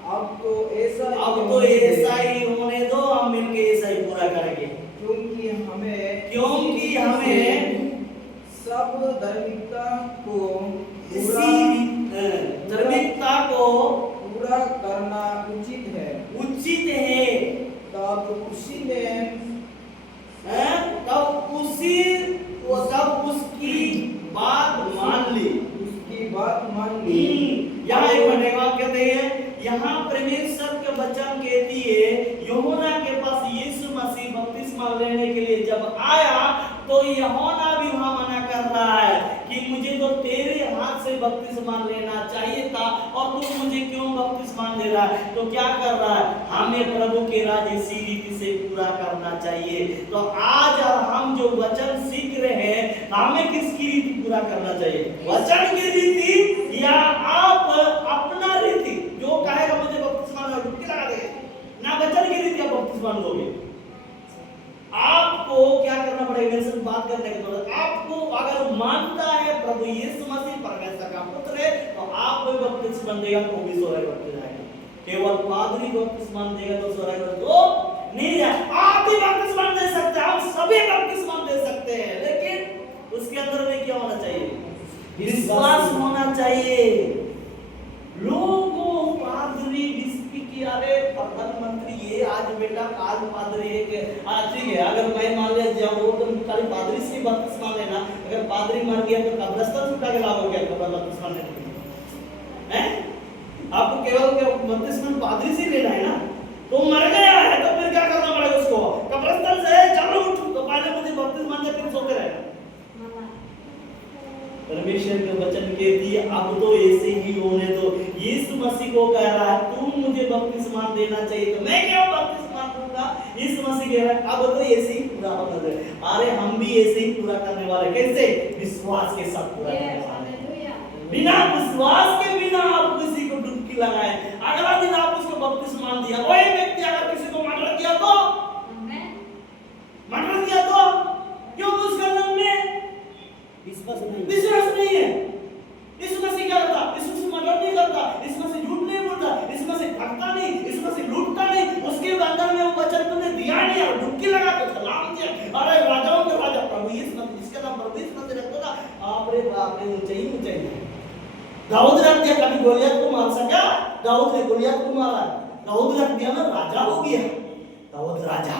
अब तो ऐसा ही होने दो, हम मिलके ऐसा ही पूरा करेंगे, क्योंकि हमें सब धार्मिकता को पूरा करना उचित है। तब उसकी बात मान ली। यहाँ एक बनेगा कहते हैं, यहाँ परमेश्वर के वचन कहती है यूहन्ना के पास यीशु मसीह बपतिस्मा लेने के लिए जब आया तो यूहन्ना भी वहां मना कर रहा है कि मुझे तो तेरे हाथ से बपतिस्मा लेना चाहिए था और तू मुझे क्यों बपतिस्मा दे रहा है। तो क्या कर रहा है, हमें प्रभु के राज इसी रीति से पूरा करना चाहिए। तो आज हम जो वचन सीख रहे हैं हमें किसकी रीति पूरा करना चाहिए, वचन की रीति या आप अपना रीति जो कहेगा मुझे बपतिस्मा लो डुबकी लगा देंगे ना, वचन की रीति आप बपतिस्मा लोगे। आपको क्या करना पड़ेगा, मेरे से बात करने के बाद आपको अगर मानता है प्रभु यीशु मसीह परमेश्वर का पुत्र है तो आप कोई बपतिस्मा देगा तो भी स्वर्ग में जाएगा। केवल पादरी बपतिस्मा देगा तो स्वर्ग में तो नहीं जाएगा। आप भी बपतिस्मा दे सकते हैं, आप सभी बपतिस्मा दे सकते हैं, लेकिन उसके अंदर में क्या होना चाहिए, विश्वास होना चाहिए। लोगों पादरी अरे प्रधानमंत्री ये आज बेटा आज पादरी है कि ठीक है, अगर मैं मान लिया जब वो तो खाली पादरी से बपतिस्मा लेना, अगर पादरी मर गया तो कब्रिस्तान छुटा के लाभ हो गया बपतिस्मा लेने हैं। आपको केवल बपतिस्मा पादरी से लेना है ना, तो मर गया है तो फिर क्या करना पड़ेगा उसको, कब्रिस्तान से चलो उठ तो पहले मुझे बपतिस्मा दे फिर सोते रहना। परमेश्वर के वचन के दिए अब तो ऐसे ही होने दो। यीशु मसीह को कह रहा है तुम मुझे बपतिस्मा देना चाहिए तो मैं क्यों बपतिस्मा दूंगा। यीशु मसीह कह रहा है अब तो ऐसे ही पूरा होना दे। अरे हम भी ऐसे ही पूरा करने वाले, कैसे, विश्वास के साथ पूरा करने वाले। बिना विश्वास के बिना आप किसी को डुबकी लगाए, अगला दिन आप उसको बपतिस्मा दिया, वही व्यक्ति अगर किसी को मर्डर किया तो क्यों उसका मन में विश्वास नहीं है। यीशु मसीह क्या करता, यीशु मसीह मर्डर नहीं करता, यीशु मसीह झूठ नहीं बोलता, यीशु मसीह ठगता नहीं, यीशु मसीह लूटता नहीं, उसके अंदर में वो वचन तुमने दिया नहीं और अरे राजाओं के राजा प्रभु यीशु मसीह, जिसका नाम प्रभु यीशु मसीह रखो ना, आप रे बाप रे, ऊंचाई ऊंचाई। दाऊद रख दिया, कभी गोलियत को मार सका? दाऊद ने गोलियत को मारा, दाऊद रख दिया ना, राजा हो गया दाऊद राजा।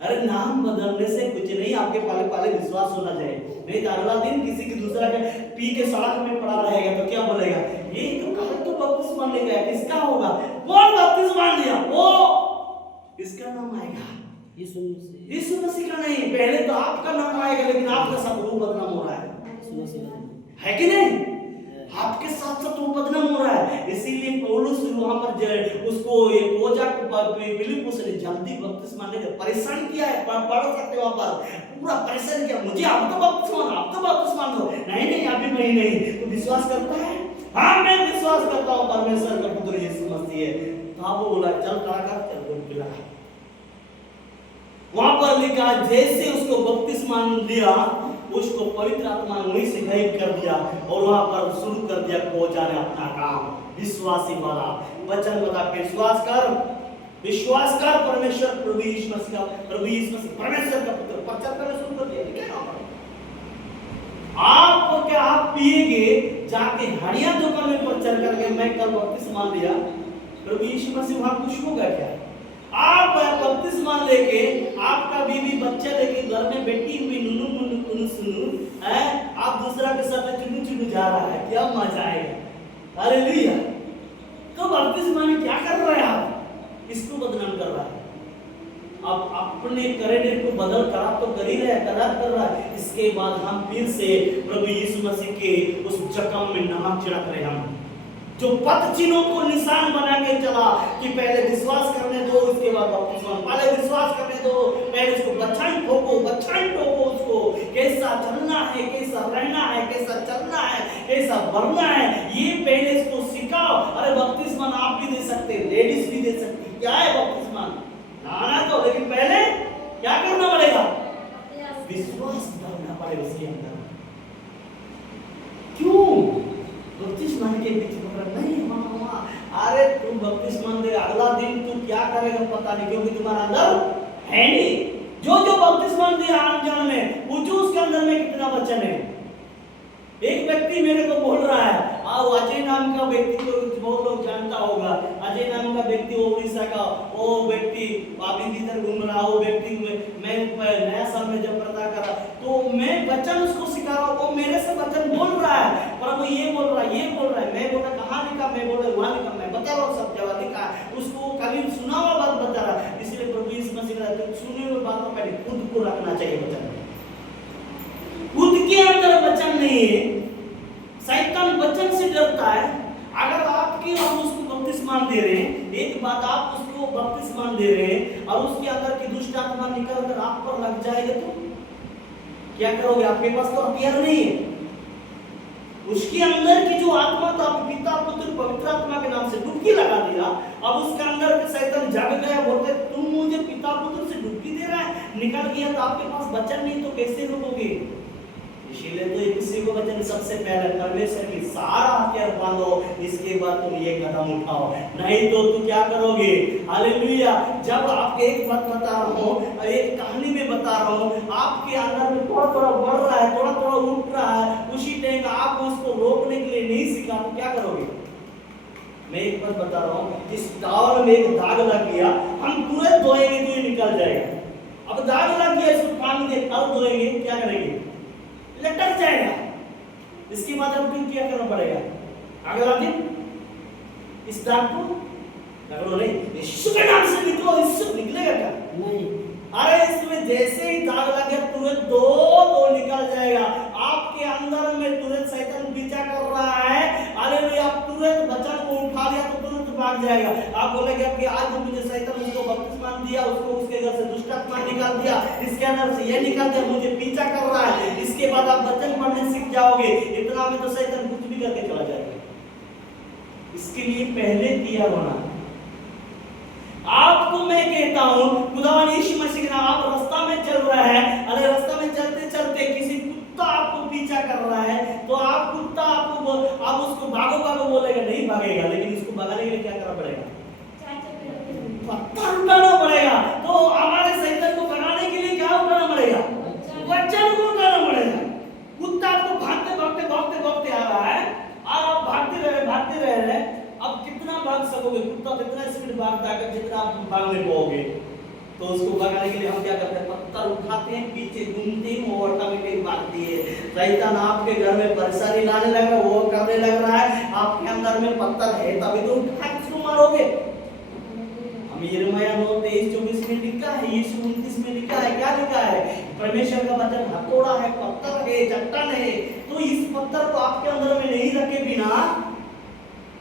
अरे नाम बदलने से कुछ नहीं, आपके पाले पाले विश्वास होना चाहिए, नहीं तो अगला दिन किसी की दूसरा के पी के सड़क में पड़ा रहेगा तो क्या बोलेगा, ये तो कल तो बपतिस्मा ले गया, किसका होगा? कौन बपतिस्मा लिया? वो इसका नाम आएगा यीशु मसीह का नहीं, पहले तो आपका नाम आएगा, लेकिन आपका सब रूप बदनाम हो रहा है कि नहीं? आपके साथ साथ वो बदनाम हो रहा है। इसीलिए पौलुस वहां पर उसको ये बोझा फिलिप्पुस ने जल्दी बपतिस्मा लेने परेशान किया है। पढ़ सकते हो वहां पर, पूरा परेशान किया, मुझे अब तो बपतिस्मा दो। नहीं अभी नहीं, तो विश्वास करता है? हाँ मैं विश्वास करता हूँ परमेश्वर का पुत्र यीशु मसीह है। तो वो बोला चल करा कर, चल पिला। वहां पर लिखा जैसे उसको बपतिस्मा दिया, उसको पवित्र आत्मा ने वहीं से गायब कर दिया और वहां पर शुरू कर दिया पहुंचाने अपना काम। विश्वासी वाला वचन बता, विश्वास कर परमेश्वर प्रभु यीशु मसीह परमेश्वर का पुत्र, प्रचार करना शुरू कर दिया। आप पिएगे जाके हरिया दुकान में प्रचार करके मैं कल बपतिस्मा लिया, प्रभु यीशु मसीह वहां खुश होगा क्या? आप बपतिस्मा लेके आपका बीवी बच्चा लेके घर में बैठी हुई नुनु मुनु कुनु सुनु है, आप दूसरा के साथ चुनु चुनु जा रहा है, क्या मजा आएगा? हालेलुया। तो बपतिस्मा में क्या कर रहा है आप? इसको बदनाम कर रहा है। अब अपने कैरेक्टर को बदल कर आप तो कर ही रहे हैं, कर रहा है। इसके बाद हम फिर से प्रभु यीशु मसीह के उस जख्म में नमक छिड़क रहे हम, जो पद चिन्हों को निशान बना के चला कि पहले विश्वास करने दो, उसके बाद बपतिस्मा, पहले विश्वास करने दो, पहले उसको बच्चाई ठोको उसको, कैसा चलना है, कैसा रहना है, कैसा चलना है, कैसा बढ़ना है, ये पहले इसको सिखाओ। अरे बपतिस्मा आप भी दे सकते, लेडीज भी दे सकती, क्या है बपतिस्मा? नहाना तो, लेकिन पहले क्या करना पड़ेगा? विश्वास करना पड़ेगा उसके अंदर। क्यों बपतिस्मा के बीच में नहीं? अरे तुम बपतिस्मा दे, अगला दिन तू क्या करेगा पता नहीं, क्योंकि तुम्हारा अंदर है नहीं। जो बपतिस्मा दिया अनजान में, पूछो उसके अंदर में कितना वचन है। एक व्यक्ति मेरे को बोल रहा है, अजय नाम का व्यक्ति को बहुत लोग जानता होगा, अजय नाम का व्यक्ति उड़ीसा का, वो व्यक्ति अभी इधर घूम रहा, वो व्यक्ति मैं नया साल में जब पता करा तो मैं वचन उसको सिखा रहा हूँ, वो मेरे से वचन बोल रहा है, पर वो ये बोल रहा है, मैं बोला कहाँ लिखा, मैं बोला वहाँ लिखा, मैं बता रहा हूँ सब जगह लिखा है, उसको कभी सुना हुआ बात बता रहा है। इसलिए प्रभु यीशु मसीह कहते हैं सुने हुए बातों का खुद को रखना चाहिए वचन, खुद के अंदर वचन नहीं है। शैतान वचन से डरता है। अगर आपकी हम उसको बपतिस्मा दे रहे हैं, एक बात आप उसको बपतिस्मा दे रहे हैं और उसके अंदर की दुष्ट आत्मा निकल कर आप पर लग जाएगा तो क्या करोगे? आपके पास तो हथियार नहीं है। उसके अंदर की जो आत्मा था, पिता पुत्र पवित्र आत्मा के नाम से डुबकी लगा दिया, अब उसके अंदर के शैतान जाग गया, बोलते तुम मुझे पिता पुत्र से डुबकी दे रहा है, निकल गया तो आपके पास वचन नहीं तो कैसे रोकोगे? इसीलिए तो किसी को वचन सबसे पहले परमेश्वर की सारा हथियार बांधो, इसके बाद तुम ये कदम उठाओ, नहीं तो तुम क्या करोगे? हालेलुया। जब आपके एक बात बता रहा हूँ, एक कहानी में बता रहा हूँ, आपके अंदर में थोड़ा थोड़ा बढ़ रहा है, थोड़ा थोड़ा उठ रहा है, उसी टाइम आप उसको रोकने के लिए नहीं सीखा तो क्या करोगे? मैं एक बात बता रहा हूँ, जिस टावर में एक दाग लग गया, हम तुरंत धोएंगे तो ये निकल जाएगा। अब दाग लग गया, इसको पानी दे कल धोएंगे, क्या करेंगे? लटक जाएगा। इसके बाद अब फिर क्या करना पड़ेगा? अगला दिन इस दाग को रगड़ो नहीं, यीशु के नाम से निकलो, इससे निकलेगा क्या? नहीं। अरे इसमें जैसे ही दाग लगे तुरंत दो निकल जाएगा। आपके अंदर में तुरंत शैतान पीछा कर रहा है, हालेलुया, आप तुरंत वचन को उठा लिया तो तुरंत भाग जाएगा। आप बोलेंगे कि आज मुझे शैतान उसको बपतिस्मा दिया, उसको उसके घर से दुष्ट आत्मा निकाल दिया, इसके अंदर से ये निकाल दिया, मुझे पीछा कर रहा है। इसके बाद आप वचन पढ़ने सीख जाओगे, इतना में तो शैतान कुछ भी करके चला जाएगा। इसके लिए पहले तैयार होना। आपको मैं कहता हूं, खुदावन यीशु मसीह के नाम, आप रास्ता में चल रहा है, अरे रास्ता में चलते चलते किसी कुत्ता आपको पीछा कर रहा है, तो आप कुत्ता आप उसको भागो भागो बोलेगा, नहीं भागेगा, लेकिन इसको भगाने के लिए क्या करना पड़ेगा? पत्थर उठाना पड़ेगा। तो हमारे शैतान को भगाने के लिए क्या उठाना पड़ेगा? भाग सकोगे। कुत्ता तो इतना स्पीड भागता है कि जितना आप भाग नहीं पाओगे। तो उसको भगाने के लिए हम क्या करते हैं, पत्थर उठाते हैं, पीछे घूमते हैं, वो ऑटोमेटिक भागती है। शैतान आपके घर में परेशानी लाने लगा, वो करने लग रहा है, आपके अंदर में पत्थर है तभी तो उठा के उसको मारोगे। हम यिर्मयाह 9:23-24 में लिखा है, यीशु 29 में लिखा है, क्या लिखा है, परमेश्वर का वचन हथौड़ा है, पत्थर है, चट्टान है। तो इस पत्थर को आपके अंदर में नहीं रखे बिना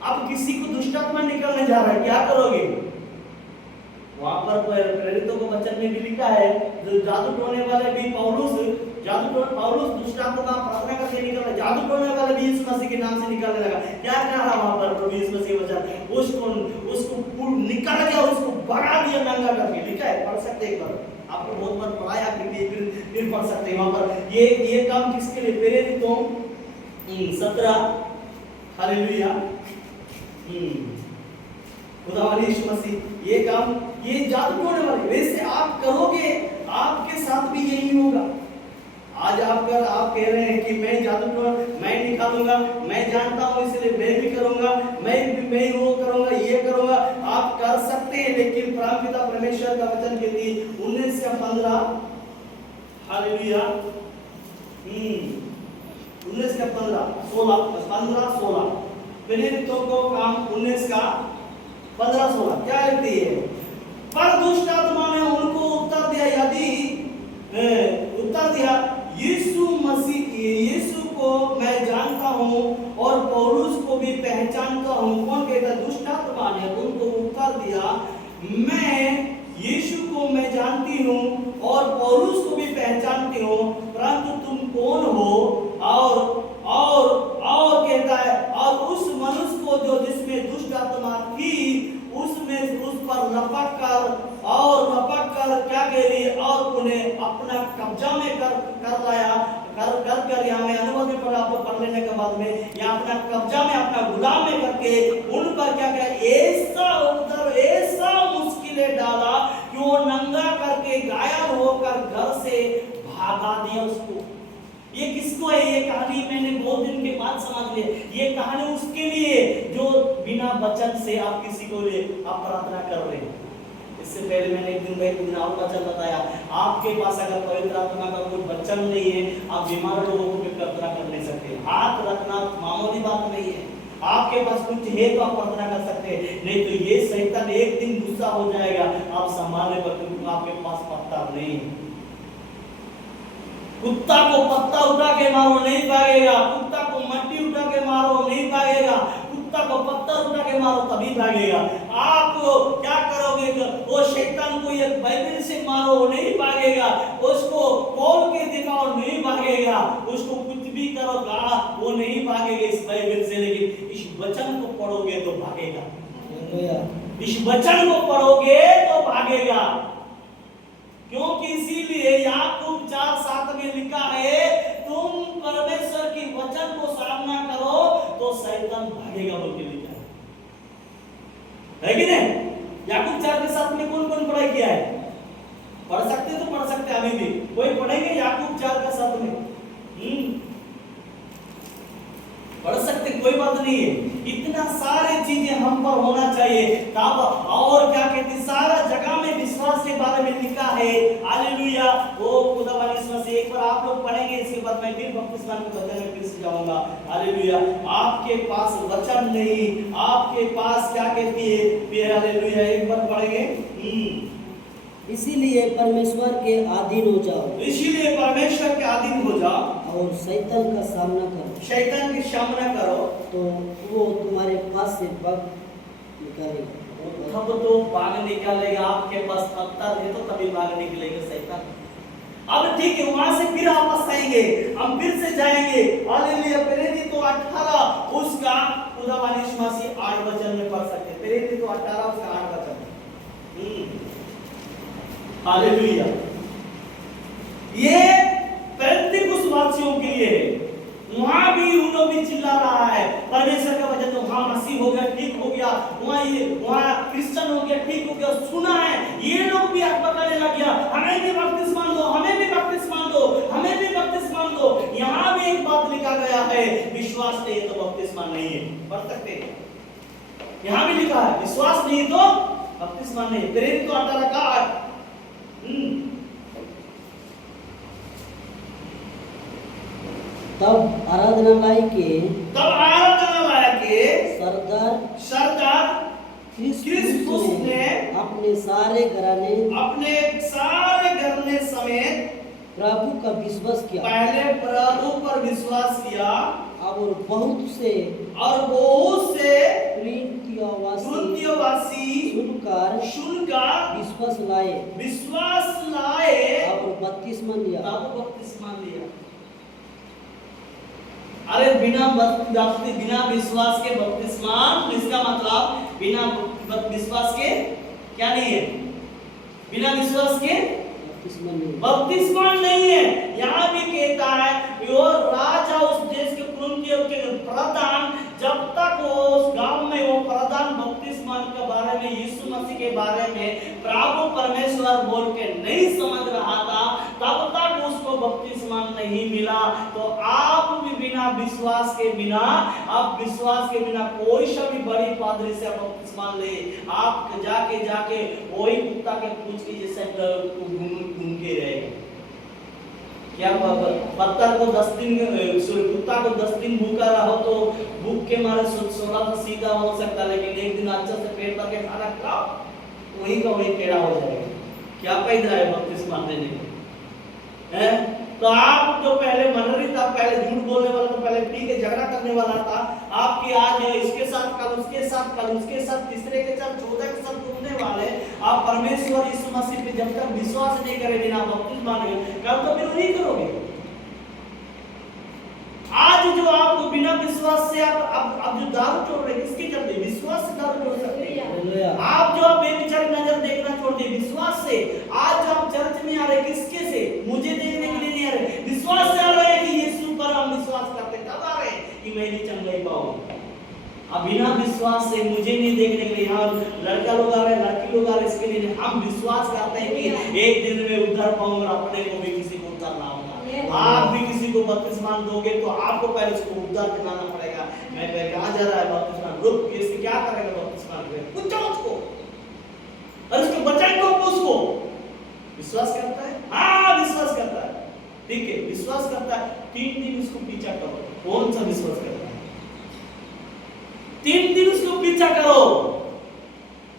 आप किसी को दुष्ट आत्मा निकलने जा रहा है, क्या करोगे? वहां पर प्रेरितों को वचन में भी लिखा है, जो जादू टोने वाले भी पौलुस दुष्ट आत्मा प्रार्थना करके निकल, जादू टोने वाले भी यीशु मसीह के नाम से निकलने लगा। क्या कह रहा वहां पर प्रभु यीशु मसीह वचन, उसको निकाल गया, उसको भगा दिया नंगा करके, लिखा है, पढ़ सकते एक बार, आपको बहुत बार पढ़ाया, फिर पढ़ सकते हैं। वहां पर ये काम किसके लिए, प्रेरितों 17, हालेलुया, खुदावंद यीशु मसीह ये काम, ये जादू टोने वाले, वैसे आप करोगे, आपके साथ भी यही होगा। आज आप कह रहे हैं कि मैं जादू टोना मैं निकालूंगा, मैं जानता हूं इसलिए मैं भी करूंगा, मैं वो करूंगा, ये करूंगा, आप कर सकते हैं। लेकिन परमपिता परमेश्वर का वचन कहती है 19:15, हालेलुया, 19:15-16 प्रेरितों को काम 19:15-16 क्या लिखती है, पर दुष्ट आत्मा ने उनको उत्तर दिया, यीशु को मैं जानता हूं और पौलुस को भी पहचानता हूं। कौन कहता है, दुष्ट आत्मा ने उनको उत्तर दिया, मैं यीशु को मैं जानती हूं और पौलुस को भी पहचानती हूं, परंतु तुम कौन हो? और कहता है, और उस मनुष्य को जो जिसमें दुष्ट आत्मा थी उसमें उस पर लपक कर क्या कह रही है, और उन्हें अपना कब्जा में कर यहाँ में अनुवाद में पढ़ा, आपको पढ़ लेने के बाद में यहाँ अपना कब्जा में, अपना गुलाम में करके उन पर क्या ऐसा मुश्किलें डाला कि वो नंगा करके घायल होकर घर से भागा दिया उसको। ये किसको है ये कहानी, मैंने बहुत दिन के बाद समझ लिया, ये कहानी उसके लिए जो बिना वचन से आप किसी को लिए आप प्रार्थना कर रहे हैं। इससे पहले मैंने एक दिन और वचन बताया, आपके पास अगर पवित्र आत्मा का कोई वचन नहीं है, आप बीमार लोगों को भी प्रार्थना कर नहीं सकते। हाथ रखना मामूली बात नहीं है, आपके पास कुछ है तो आप प्रार्थना कर सकते हैं, नहीं तो ये शैतान एक दिन गुस्सा हो जाएगा आप संभालने पर, क्योंकि आपके पास पत्ता नहीं है। कुत्ता को पत्ता उठा के मारो नहीं भागेगा, कुत्ता को मट्टी उठा के मारो नहीं भागेगा, कुत्ता को पत्थर उठा के मारो तभी भागेगा। आप क्या करोगे, वो शैतान को एक बाइबल से मारो नहीं भागेगा, उसको खोल के दिखाओ नहीं भागेगा, उसको कुछ भी करो वो नहीं भागेगा इस बाइबल से, लेकिन इस वचन को पढ़ोगे तो भागेगा, इस वचन को पढ़ोगे तो भागेगा। क्योंकि इसीलिए याकूब 4:7 में लिखा है, तुम परमेश्वर की वचन को सामना करो तो शैतान भागेगा बोल के लिखा है कि नहीं? याकूब 4:7 में कौन पढ़ाई किया है? पढ़ सकते तो पढ़ सकते, अभी भी कोई पढ़ेंगे याकूब 4:7 में? पढ़ सकते, कोई बात नहीं है। इतना सारे चीजें हम पर होना चाहिए तब, और क्या कहते, सारा जगह में विश्वास के बारे में लिखा है, हालेलुया। वो खुदावंद यीशु मसीह, एक बार आप लोग पढ़ेंगे, इसके बाद मैं फिर बपतिस्मा के वचन में फिर से जाऊंगा, हालेलुया। आपके पास वचन नहीं, आपके पास क्या कहती है, हालेलुया, एक बार पढ़ेंगे, इसीलिए परमेश्वर के अधीन हो जाओ, इसीलिए परमेश्वर के अधीन हो जाओ और शैतान का सामना करो, शैतान की सामना करो तो वो तुम्हारे पास से भाग निकालेगा। तब तो भाग निकालेगा, आपके पास पत्थर है तो तभी भाग निकलेगा शैतान। अब ठीक है, वहां से फिर वापस आएंगे, हम फिर से जाएंगे, हालेलुया। प्रेरित तो 18 उसका खुदावंद यीशु मसीह 8 वचन में पढ़ सकते हैं, प्रेरित तो 18 उसका 8 वचन, हालेलुया। ये पेंतिकुस्त वासियों के लिए है, वहां भी उन लोग भी चिल्ला रहा है परमेश्वर का वचन, तो वहां मसीह हो गया, ठीक हो गया, वहां क्रिश्चियन हो गया, ठीक हो गया, सुना है, ये लोग भी अकबकाने लग गया, हमें भी बपतिस्मा दो, हमें भी बपतिस्मा दो, हमें भी बपतिस्मा दो। यहाँ भी एक बात लिखा गया है, विश्वास नहीं तो बपतिस्मा नहीं है। पढ़ सकते हैं यहाँ भी लिखा है विश्वास नहीं तो बपतिस्मा नहीं। प्रेरित तो 18 का 8। तब आराधनालय के सरदार क्रिस्पुस ने अपने सारे घराने समेत प्रभु का विश्वास किया। पहले प्रभु पर विश्वास किया और बहुत से कुरिन्थियोवासी सुनकर विश्वास लाए और बपतिस्मा लिया। अरे बिना विश्वास के बपतिस्मा, इसका मतलब बिना विश्वास के क्या नहीं है? बिना विश्वास के बपतिस्मा नहीं है। यहाँ भी कहता है वो राजा उस देश के प्रधान, जब तक वो उस गांव में वो प्रधान बपतिस्मा के बारे में, यीशु मसीह के बारे में प्रभु परमेश्वर बोल के नहीं समझ रहा था, तब तक उसको बपतिस्मा नहीं मिला। तो आप भी बिना विश्वास के बिना, आप विश्वास के बिना कोई सा भी बड़ी पादरी से बपतिस्मा ले, आप जाके वही कुत्ता के पूंछ के जैसे घूम के रहेगा। क्या पत्थर को 10 दिन, कुत्ता को 10 दिन भूखा रहो तो भूख के मारे थोड़ा सा सीधा हो सकता, लेकिन एक दिन अच्छा से पेट भर के खाना खाओ तो वही का वही टेढ़ा हो जाएगा। क्या फायदा है बपतिस्मा देने का? तो आप जो पहले मनोरी था, पहले झूठ बोलने वाला था, पहले पी के झगड़ा करने वाला था, आपकी आज इसके साथ कल उसके साथ तीसरे के साथ 14 के साथ घूमने वाले, आप परमेश्वर यीशु मसीह पे जब तक विश्वास नहीं करेंगे, बिना बपतिस्मा नहीं, कल तो फिर नहीं करोगे। आज जो आपको बिना विश्वास से आप जो दारू छोड़ रहे, किसके चलते? विश्वास से दारू छोड़ सकते हैं। आप जो बेविचारी नजर देखना छोड़ दिए, विश्वास से। आज जो आप चर्च में आ रहे, किसके से? मुझे देखने के लिए नहीं आ रहे, विश्वास से आ रहे हैं कि यीशु पर हम विश्वास करते। कब आ रहे हैं? कि मैं नहीं चंगाई पाऊंगा। अब बिना विश्वास से मुझे नहीं देखने के लिए, यहाँ लड़का लोग आ रहे हैं, लड़की लोग आ रहे हैं, इसके लिए हम विश्वास करते हैं कि एक दिन में उद्धार पाऊंगा, अपने को भी किसी को उद्धार लाऊंगा। आप भी किसी को बपतिस्मा दोगे तो आपको पहले उसको उद्धार दिलाना पड़ेगा। मैं कहाँ जा रहा है बपतिस्मा? रुक के इसके क्या करेगा बपतिस्मा? पूछो उसको, और उसको बचाएंगे उसको। विश्वास करता है? हाँ विश्वास करता है, ठीक है, विश्वास करता है। 3 दिन उसको पीछा करो। कौन सा विश्वास करता है? 3 दिन उसको पीछा करो।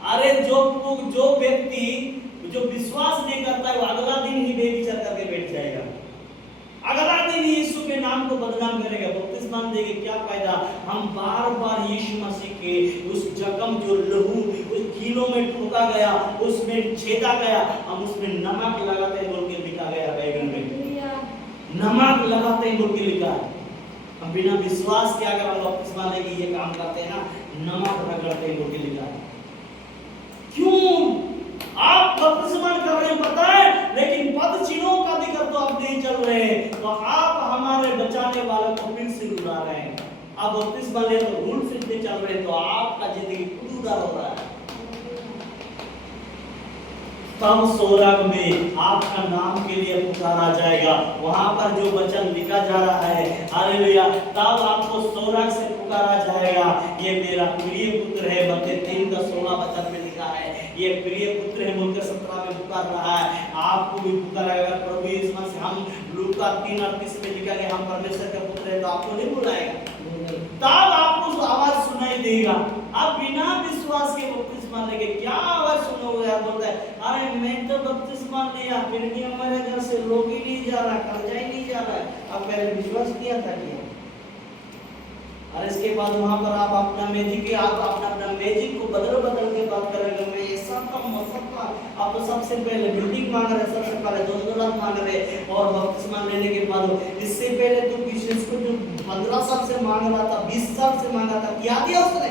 अरे जो व्यक्ति जो विश्वास नहीं करता है, वो अगला दिन ही बेविचार करके बैठ जाएगा, अगला दिन यीशु के नाम को बदनाम करेगा। बपतिस्मा देंगे क्या फायदा? हम बार-बार यीशु मसीह के उस जख्म जो लहू उस कीलों में ठोका गया, उसमें छेदा गया, हम उसमें नमक लगाते हैं बोल के लिखा गया, बैगन में नमक लगाते हैं बोल के लिखा है। हम बिना विश्वास के अगर हम बपतिस्मा लेके ये काम करते हैं ना, नमक रगड़ते हैं बोल के लिखा है। क्यों आप बपतिस्मा कर रहे हैं पता है, लेकिन पद चिन्हों का दिक्कत तो आप नहीं चल रहे हैं, तो आप हमारे बचाने वाले को फिर से रुला रहे हैं। आप बपतिस्मा ले तो रूल फिर नहीं चल रहे, तो आपका जिंदगी खुद उदार हो रहा है। तब स्वर्ग में आपका नाम के लिए पुकारा जाएगा। वहां पर जो वचन लिखा जा रहा है, हालेलुया, तब आपको स्वर्ग से पुकारा जाएगा, ये मेरा प्रिय पुत्र है। मत्ती 3:16 वचन में लिखा है, ये प्रिय पुत्र है बोलकर 17 में पुकार रहा है। आपको भी पुकारेगा प्रभु यीशु मसीह। हम लूका 3:38 में लिखा है हम परमेश्वर का पुत्र है, तो आपको नहीं बुलाएगा, तब आपको आवाज सुनाई देगा। अब बिना विश्वास के बपतिस्मा लेके क्या आवाज सुनोगे? आप बोलते हैं अरे मैं तो बपतिस्मा लिया, फिर भी हमारे घर से लोग ही नहीं जा रहा, कर्जा ही नहीं जा रहा है। अब पहले विश्वास किया था क्या? और इसके बाद वहां पर आप अपना मैजिक को बदल के बात करेंगे, मैं ये सब काम आप तो सबसे पहले बिल्डिंग मांग रहे, सबसे पहले 2 लाख मांग रहे, और बपतिस्मा लेने के बाद इससे पहले तो किसी को जो 15 साल से मांग रहा था, 20 साल से मांगा था, क्या दिया उसने?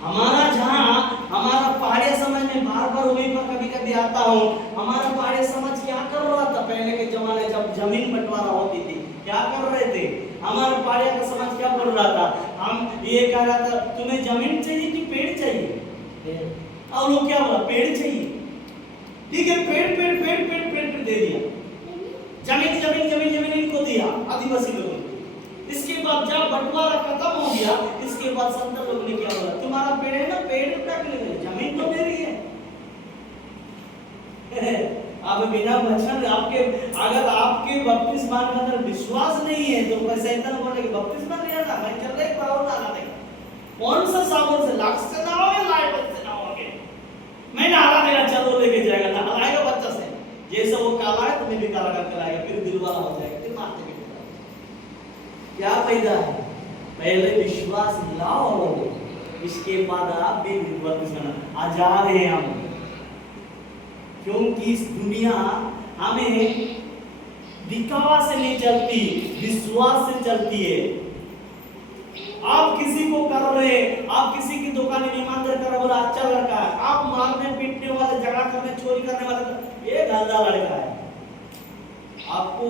हमारा पहाड़ी समाज में बार-बार वहीं पर कभी-कभी आता हूँ, हमारा पहाड़ी समाज क्या कर रहा था पहले के जमाने जब जमीन बंटवारा होती थी, क्या कर रहे थे? हमारा पहाड़ी का समाज क्या बोल रहा था? हम ये कह रहा था तुम्हें जमीन चाहिए कि पेड़ चाहिए? और लोग क्या बोला? पेड़ चाहिए। ठीक है, पेड़ दे दिया, जमीन इनको दिया आदिवासी लोगों को। इसके बाद जब बंटवारा खत्म हो गया, इसके बाद संत लोग ने क्या बोला, तुम्हारा पेड़ है ना, पेड़ क्या करेंगे, जमीन तो मेरी है। आप बिना वचन आपके, अगर आपके बपतिस्मा के अंदर विश्वास नहीं है तो शैतान बोलेगा बपतिस्मा नहीं आता, मैं चल रहा है पावर डाला देगा, कौन सा साबुन से, लाख से नहाओगे, लाइट से नहाओगे, मैं नहाला देगा, चलो लेके जाएगा, नहलाएगा बच्चा से, जैसा वो काला है तुम्हें भी काला करके लाएगा, फिर दिल वाला हो जाएगा, फिर मारते भी क्या फायदा है। पहले विश्वास लाओ, इसके बाद आप भी बपतिस्मा आजाद हैं हम, क्योंकि इस दुनिया हमें दिखावा से नहीं चलती, विश्वास से चलती है। आप किसी को कर रहे, आप किसी की दुकान में ईमानदार कर रहे, बोला अच्छा लड़का है, आप मारने पीटने वाले, झगड़ा करने, चोरी करने वाले, ये गंदा लड़का है। आपको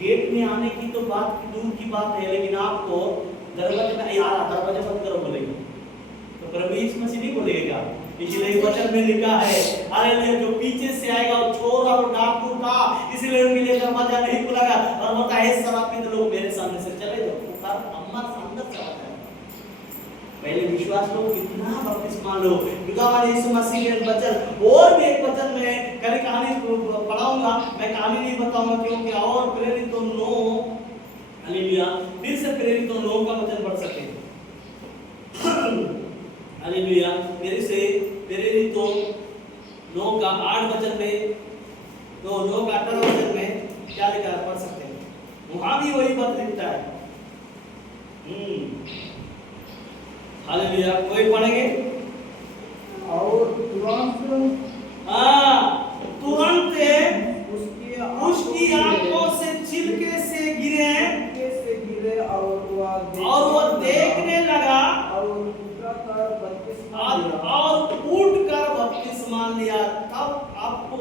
गेट में आने की तो बात दूर की बात है, लेकिन आपको दरवाजे में यार दरवाजा बंद करो बोलेगा, तो प्रभु यीशु मसीह नहीं बोलेगा। इसलिए वचन में लिखा है, अरे जो पीछे से आएगा वो चोर और डाकू था, इसलिए उनके लिए दरवाजा नहीं खुलेगा, और बोलता है शराब पीते लोग मेरे सामने से चले जाओ, अम्मा अंदर चला जाए। पहले विश्वास लो, कितना बपतिस्मा लो, खुदावन यीशु मसीह के वचन, और भी एक वचन में कल कहानी पढ़ाऊंगा, मैं कहानी नहीं बताऊंगा क्योंकि और प्रेरित तो 9, हालेलुया, फिर से प्रेरित तो 9 का वचन पढ़ सके, हालेलुया, मेरे से प्रेरित तो 9 का 8 वचन में, तो 9 का 18 वचन में क्या लिखा है, पढ़ सकते हैं, वहां भी वही बात लिखता है। हालेलुया, कोई पढ़ेंगे? और तुरंत उसकी आंखों से छिलके से गिरे, और वह देखने लगा, और उठ कर बपतिस्मा लिया। तब आपको,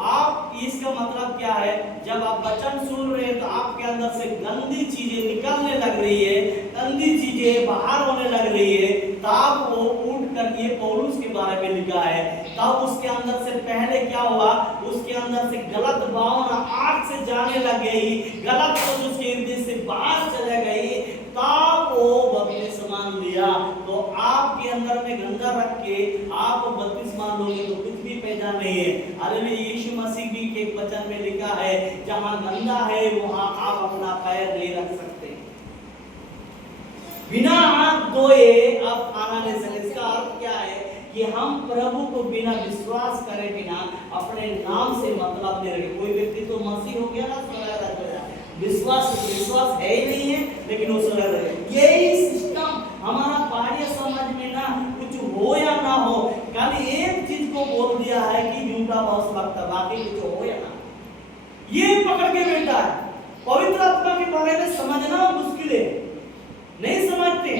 आप इसका मतलब क्या है, जब आप वचन सुन रहे हैं तो आपके अंदर से गंदी चीजें निकलने लग रही है, गंदी चीजें बाहर होने लग रही है, तब वो उठ कर, ये पौलुस के बारे में लिखा है, तब उसके अंदर से पहले क्या हुआ, उसके अंदर से गलत भावना आग से जाने लग गई, गलत सोच उसके हृदय से बाहर चले गई, तब वो बपतिस्मा लिया। तो आपके अंदर में गंदा रख के आप बपतिस्मा लोगे तो कुछ भी पैदा नहीं है। हालेलुया, यीशु मसीह भी के वचन में लिखा है, जहां गंदा है वहां आप अपना पैर नहीं रख सकते, बिना हाथ धोए आप आना नहीं सकते। इसका अर्थ क्या है कि हम प्रभु को बिना विश्वास करे बिना अपने नाम से मतलब नहीं रखे। कोई व्यक्ति तो मसीह हो गया ना, विश्वास है ही नहीं है, लेकिन वो सर रहे। यही सिस्टम हमारा पहाड़ी समाज में ना, कुछ हो या ना हो, खाली एक चीज को बोल दिया है कि झूठा बहुत लगता, बाकी कुछ हो या ना, ये पकड़ के बैठा है। पवित्र आत्मा के बारे में समझना मुश्किल है, नहीं समझते।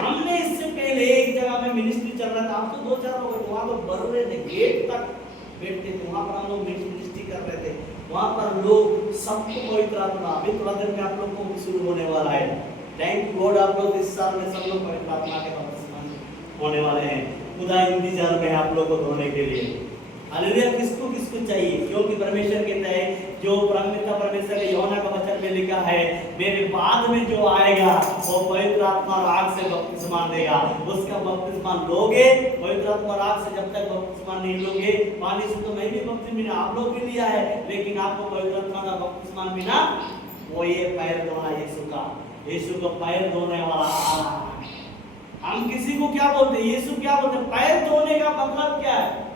हमने इससे पहले एक जगह में मिनिस्ट्री चल रहा था, आप तो 2-4 लोग वहां तो भर रहे थे, गेट तक बैठते थे, वहां पर हम लोग मिनिस्ट्री कर रहे थे, वहां पर लोग सबको पवित्र आत्मा, अभी थोड़ा देर में आप लोग को शुरू होने वाला है। थैंक गॉड, आप लोग इस साल में सब लोग पवित्र आत्मा के बपतिस्मा होने वाले हैं। खुदा इंतजार में है आप लोग को धोने के लिए। हालेलुया, किसको किसको चाहिए, क्योंकि परमेश्वर कहता है, जो परमेश्वर के यूहन्ना का वचन में लिखा है, मेरे बाद में जो आएगा वो पवित्र आत्मा और आग से बपतिस्मा देगा, उसका बपतिस्मा लोगे। पवित्र आत्मा और आग से जब तक बपतिस्मा नहीं लोगे, पानी से तो मैं भी बपतिस्मा आप लोग भी लिया है, लेकिन आपको पवित्र आत्मा का बपतिस्मा बिना, वो ये पैर धोना, यीशु का पैर धोने वाला। हम किसी को क्या बोलते हैं, यीशु क्या बोलते हैं, पैर धोने का मतलब क्या है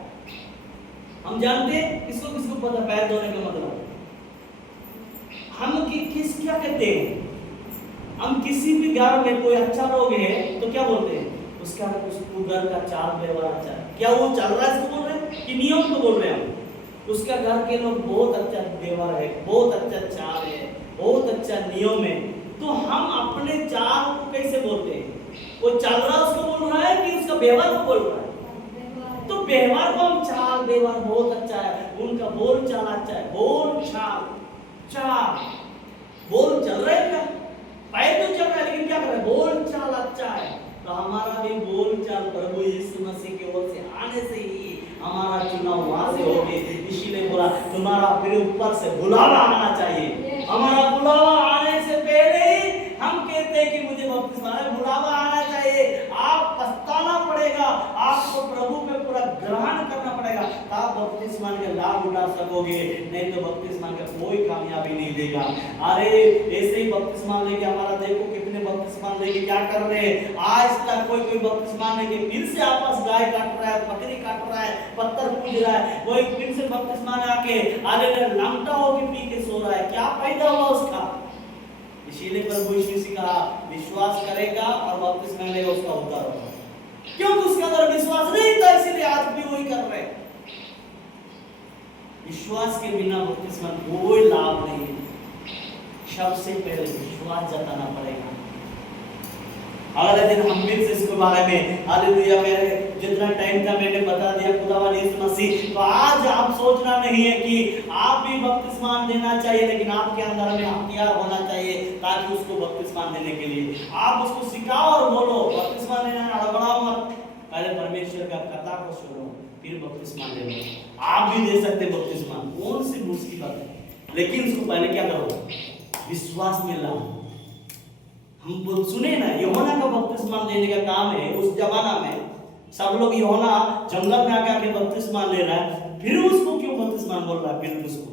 हम जानते हैं, किसको किसको पता पैर धोने का मतलब। हम किस क्या कहते हैं, हम किसी भी घर में कोई अच्छा लोग है तो क्या बोलते हैं, उसका घर का चाल व्यवहार अच्छा है। क्या वो चल रहा है इसको बोल रहे हैं कि नियम को बोल रहे हैं हम, उसका घर के लोग बहुत अच्छा व्यवहार है, बहुत अच्छा चाल है, बहुत अच्छा नियम है, तो हम अपने चाल को कैसे बोलते हैं, वो चल रहा उसको बोल रहा है कि उसका व्यवहार को बोल रहा है। तो व्यवहार को हम चाल व्यवहार बहुत अच्छा है, उनका बोल चाल अच्छा है, बोल चाल बोल चल रहा है, क्या पैर तो चल रहा है लेकिन क्या कर रहा है, बोल चाल अच्छा है। तो हमारा भी बोल चाल प्रभु यीशु मसीह की ओर से आने से ही हमारा चुनाव वहां से होगे। इसीलिए बोला तुम्हारा फिर ऊपर से बुलावा आना चाहिए, हमारा बुलावा आने से पहले ही हम चाहिए कि मुझे बपतिस्मा, बुलावा आना चाहिए, आप पछताना पड़ेगा, आपको प्रभु पे पूरा ग्रहण करना पड़ेगा, तब बपतिस्मा का लाभ उठा सकोगे, नहीं तो बपतिस्मा का कोई कामयाबी नहीं देगा। अरे ऐसे ही बपतिस्मा लेके हमारा देखो कितने बपतिस्मा लेके क्या कर रहे हैं, आज तक कोई बपतिस्मा लेके फिर से आपस गाय काट रहा है, बकरी काट रहा है, पत्थर पूज रहा है, कोई फिर से बपतिस्मा में आके अरे लंगटा होके पी के सो रहा है, क्या फायदा हुआ उसका। इसीलिए प्रभु यीशु ने कहा विश्वास करेगा और बपतिस्मा लेगा उसका उद्धार होगा, क्योंकि उसके अंदर विश्वास नहीं था, इसीलिए आज भी वही कर रहे हैं। विश्वास के बिना बपतिस्मा कोई लाभ नहीं है, सबसे पहले विश्वास जताना पड़ेगा। अगले दिन हम फिर से इसके बारे में हालेलुया, मेरे जितना टाइम था मैंने बता दिया खुदावन यीशु मसीह। तो आज आप सोचना नहीं है कि आप भी बपतिस्मा देना चाहिए, लेकिन आपके अंदर में हथियार होना चाहिए ताकि उसको बपतिस्मा देने के लिए आप उसको सिखाओ और बोलो बपतिस्मा लेना, हड़बड़ाओ मत, पहले परमेश्वर का कथा को सुनो फिर बपतिस्मा ले। आप भी दे सकते बपतिस्मा, कौन सी मुश्किल बात है, लेकिन उसको पहले क्या करो, विश्वास में लाओ। हम सुने ना यूहन्ना का बपतिस्मा लेने का काम है, उस जमाना में सब लोग यूहन्ना जंगल में आकर बपतिस्मा ले रहा है, फिर उसको क्यों बपतिस्मा बोल रहा है फिर उसको,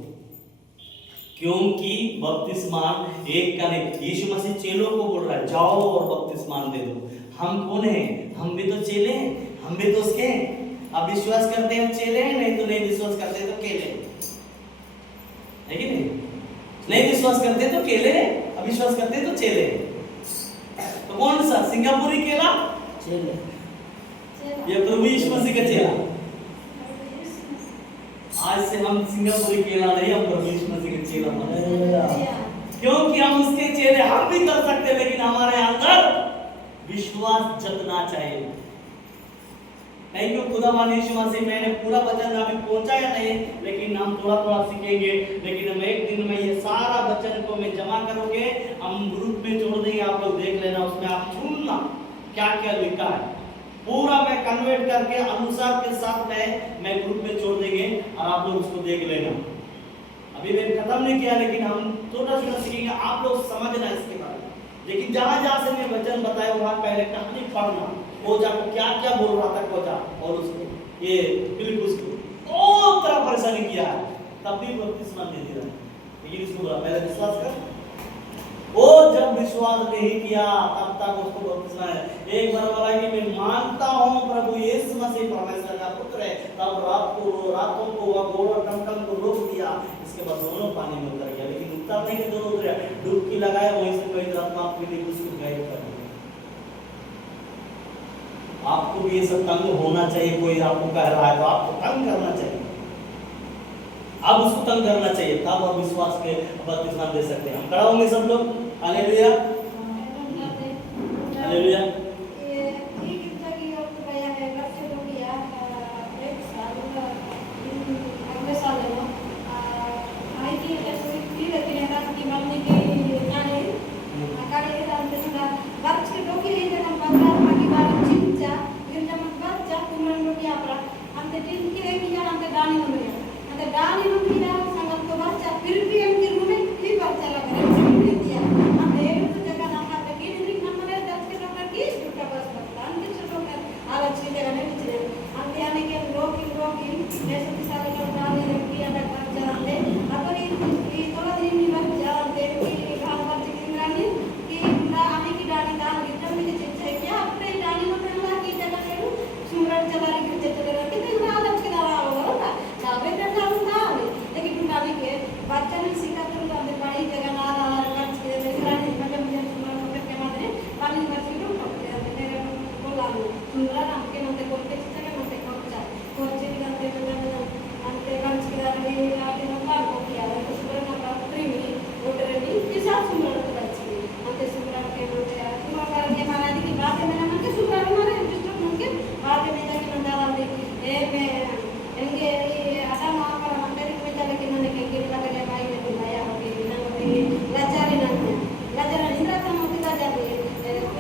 क्योंकि बपतिस्मा एक का नहीं, यीशु मसीह चेलों को बोल रहा है जाओ और बपतिस्मा दे दो। हम कौन है, हम भी तो चेले हैं, हम भी तो उसके हैं। अब विश्वास करते हैं चेले हैं, नहीं तो नहीं विश्वास करते तो केले है कि नहीं विश्वास करते तो केले, अब विश्वास करते तो चेले। तो कौन सा, सिंगापुरी केला चेले, ये प्रभु यीशु मसीह का चेला। आज से हम सिंगापुरी केला नहीं, हम प्रभु यीशु मसीह के चेला बने, क्योंकि हम उसके चेले हम भी कर सकते, लेकिन हमारे अंदर विश्वास जतना चाहिए। थैंक यू खुदावन यीशु मसीह, मैंने पूरा वचन अभी पहुंचाया नहीं, लेकिन हम थोड़ा थोड़ा सीखेंगे, लेकिन हम एक दिन में ये सारा वचन को मैं जमा करोगे, हम ग्रुप में छोड़ देंगे, आप लोग देख लेना, उसमें आप सुनना क्या क्या लिखा है, पूरा मैं कन्वर्ट करके अनुसार के साथ मैं ग्रुप में छोड़ देंगे और आप लोग उसको देख लेना। अभी मैंने खत्म नहीं किया, लेकिन हम थोड़ा थोड़ा सीखेंगे, आप लोग समझना इसके बारे में। लेकिन जहां जहां से मैं वचन बताया वहां पहले कहानी पढ़ना, वो जाको क्या क्या बोल रहा था कोचा, और उसको ये फिलिप्पुस को बहुत तरह परेशानी किया है, तब भी बपतिस्मा नहीं दे रहा, लेकिन इसको बोला पहले विश्वास कर। वो जब विश्वास नहीं किया तब तक उसको बपतिस्मा है। एक बार बोला कि मैं मानता हूं प्रभु यीशु मसीह परमेश्वर का पुत्र है, तब रातों को वह गोबर टमटम को रोक दिया, इसके बाद दोनों पानी में उतर गया, लेकिन उतरने के दोनों उतरे, डुबकी लगाया, वहीं से पवित्र आत्मा फिलिप्पुस को गायब कर दिया। आपको भी ये सब तंग होना चाहिए, कोई आपको कह रहा है तो आपको तंग करना चाहिए, अब उसको तंग करना चाहिए, तब आप विश्वास के बपतिस्मा दे सकते हैं। हम खड़ा होंगे सब लोग, hallelujah hallelujah.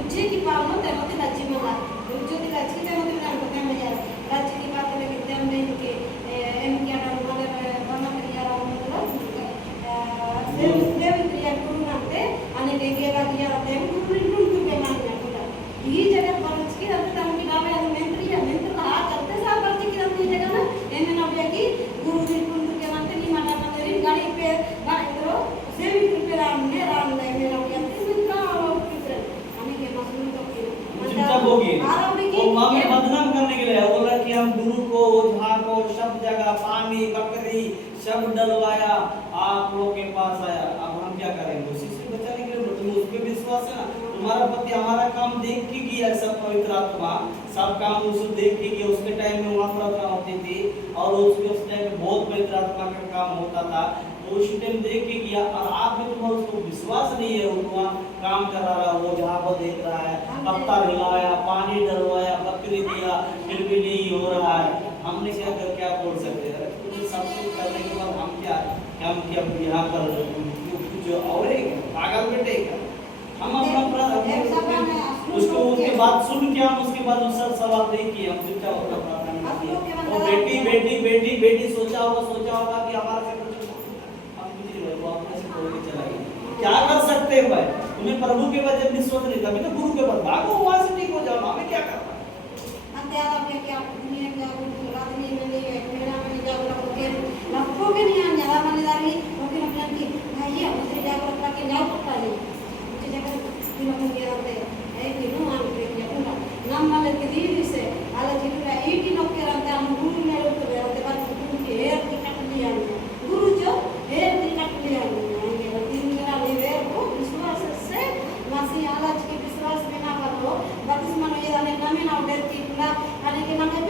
Uji ki pamno te mati laji mala. Uji di laji te होगी आरंभ की वो हमें बदनाम करने के लिए बोला कि हम गुरु को ओझा को सब जगह पानी बकरी सब डलवाया आप लोग के पास आया अब हम क्या करेंगे उसी से बचाने के लिए तुम उस पे विश्वास है ना तुम्हारा पति हमारा काम देख के किया सब पवित्र आत्मा सब काम उसे देख के किया उसके टाइम में वहाँ प्रार्थना होती थी और उसके उस टाइम में बहुत पवित्र आत्मा का काम होता था तो उस टाइम देख के किया और आप में तुम्हारा उसको विश्वास नहीं है वो वहाँ काम कर रहा वो जहाँ पर देख रहा है पत्ता हिलाया पानी डलवाया बकरी दिया फिर भी नहीं हो रहा है हमने क्या बोल सकते हैं सब कुछ करने के बाद हम क्या यहाँ पर कुछ और पागल बेटे हम अपना उसको उसके बाद सुन के हम उसके बाद उसका सवाल नहीं किए हम चुपचाप अपना प्रार्थना किए और बेटी सोचा होगा कि हमारा से कुछ हम कुछ नहीं वो अपने से छोड़ के चला गया क्या कर सकते हैं भाई तुम्हें प्रभु के बाद जब विश्वास नहीं तभी तो गुरु के बाद भागो वहां से ठीक हो जाओ हमें क्या करना विश्वास बिना करो बपतिस्मा में ये नमी ना उठे कि ना यानी कि नमी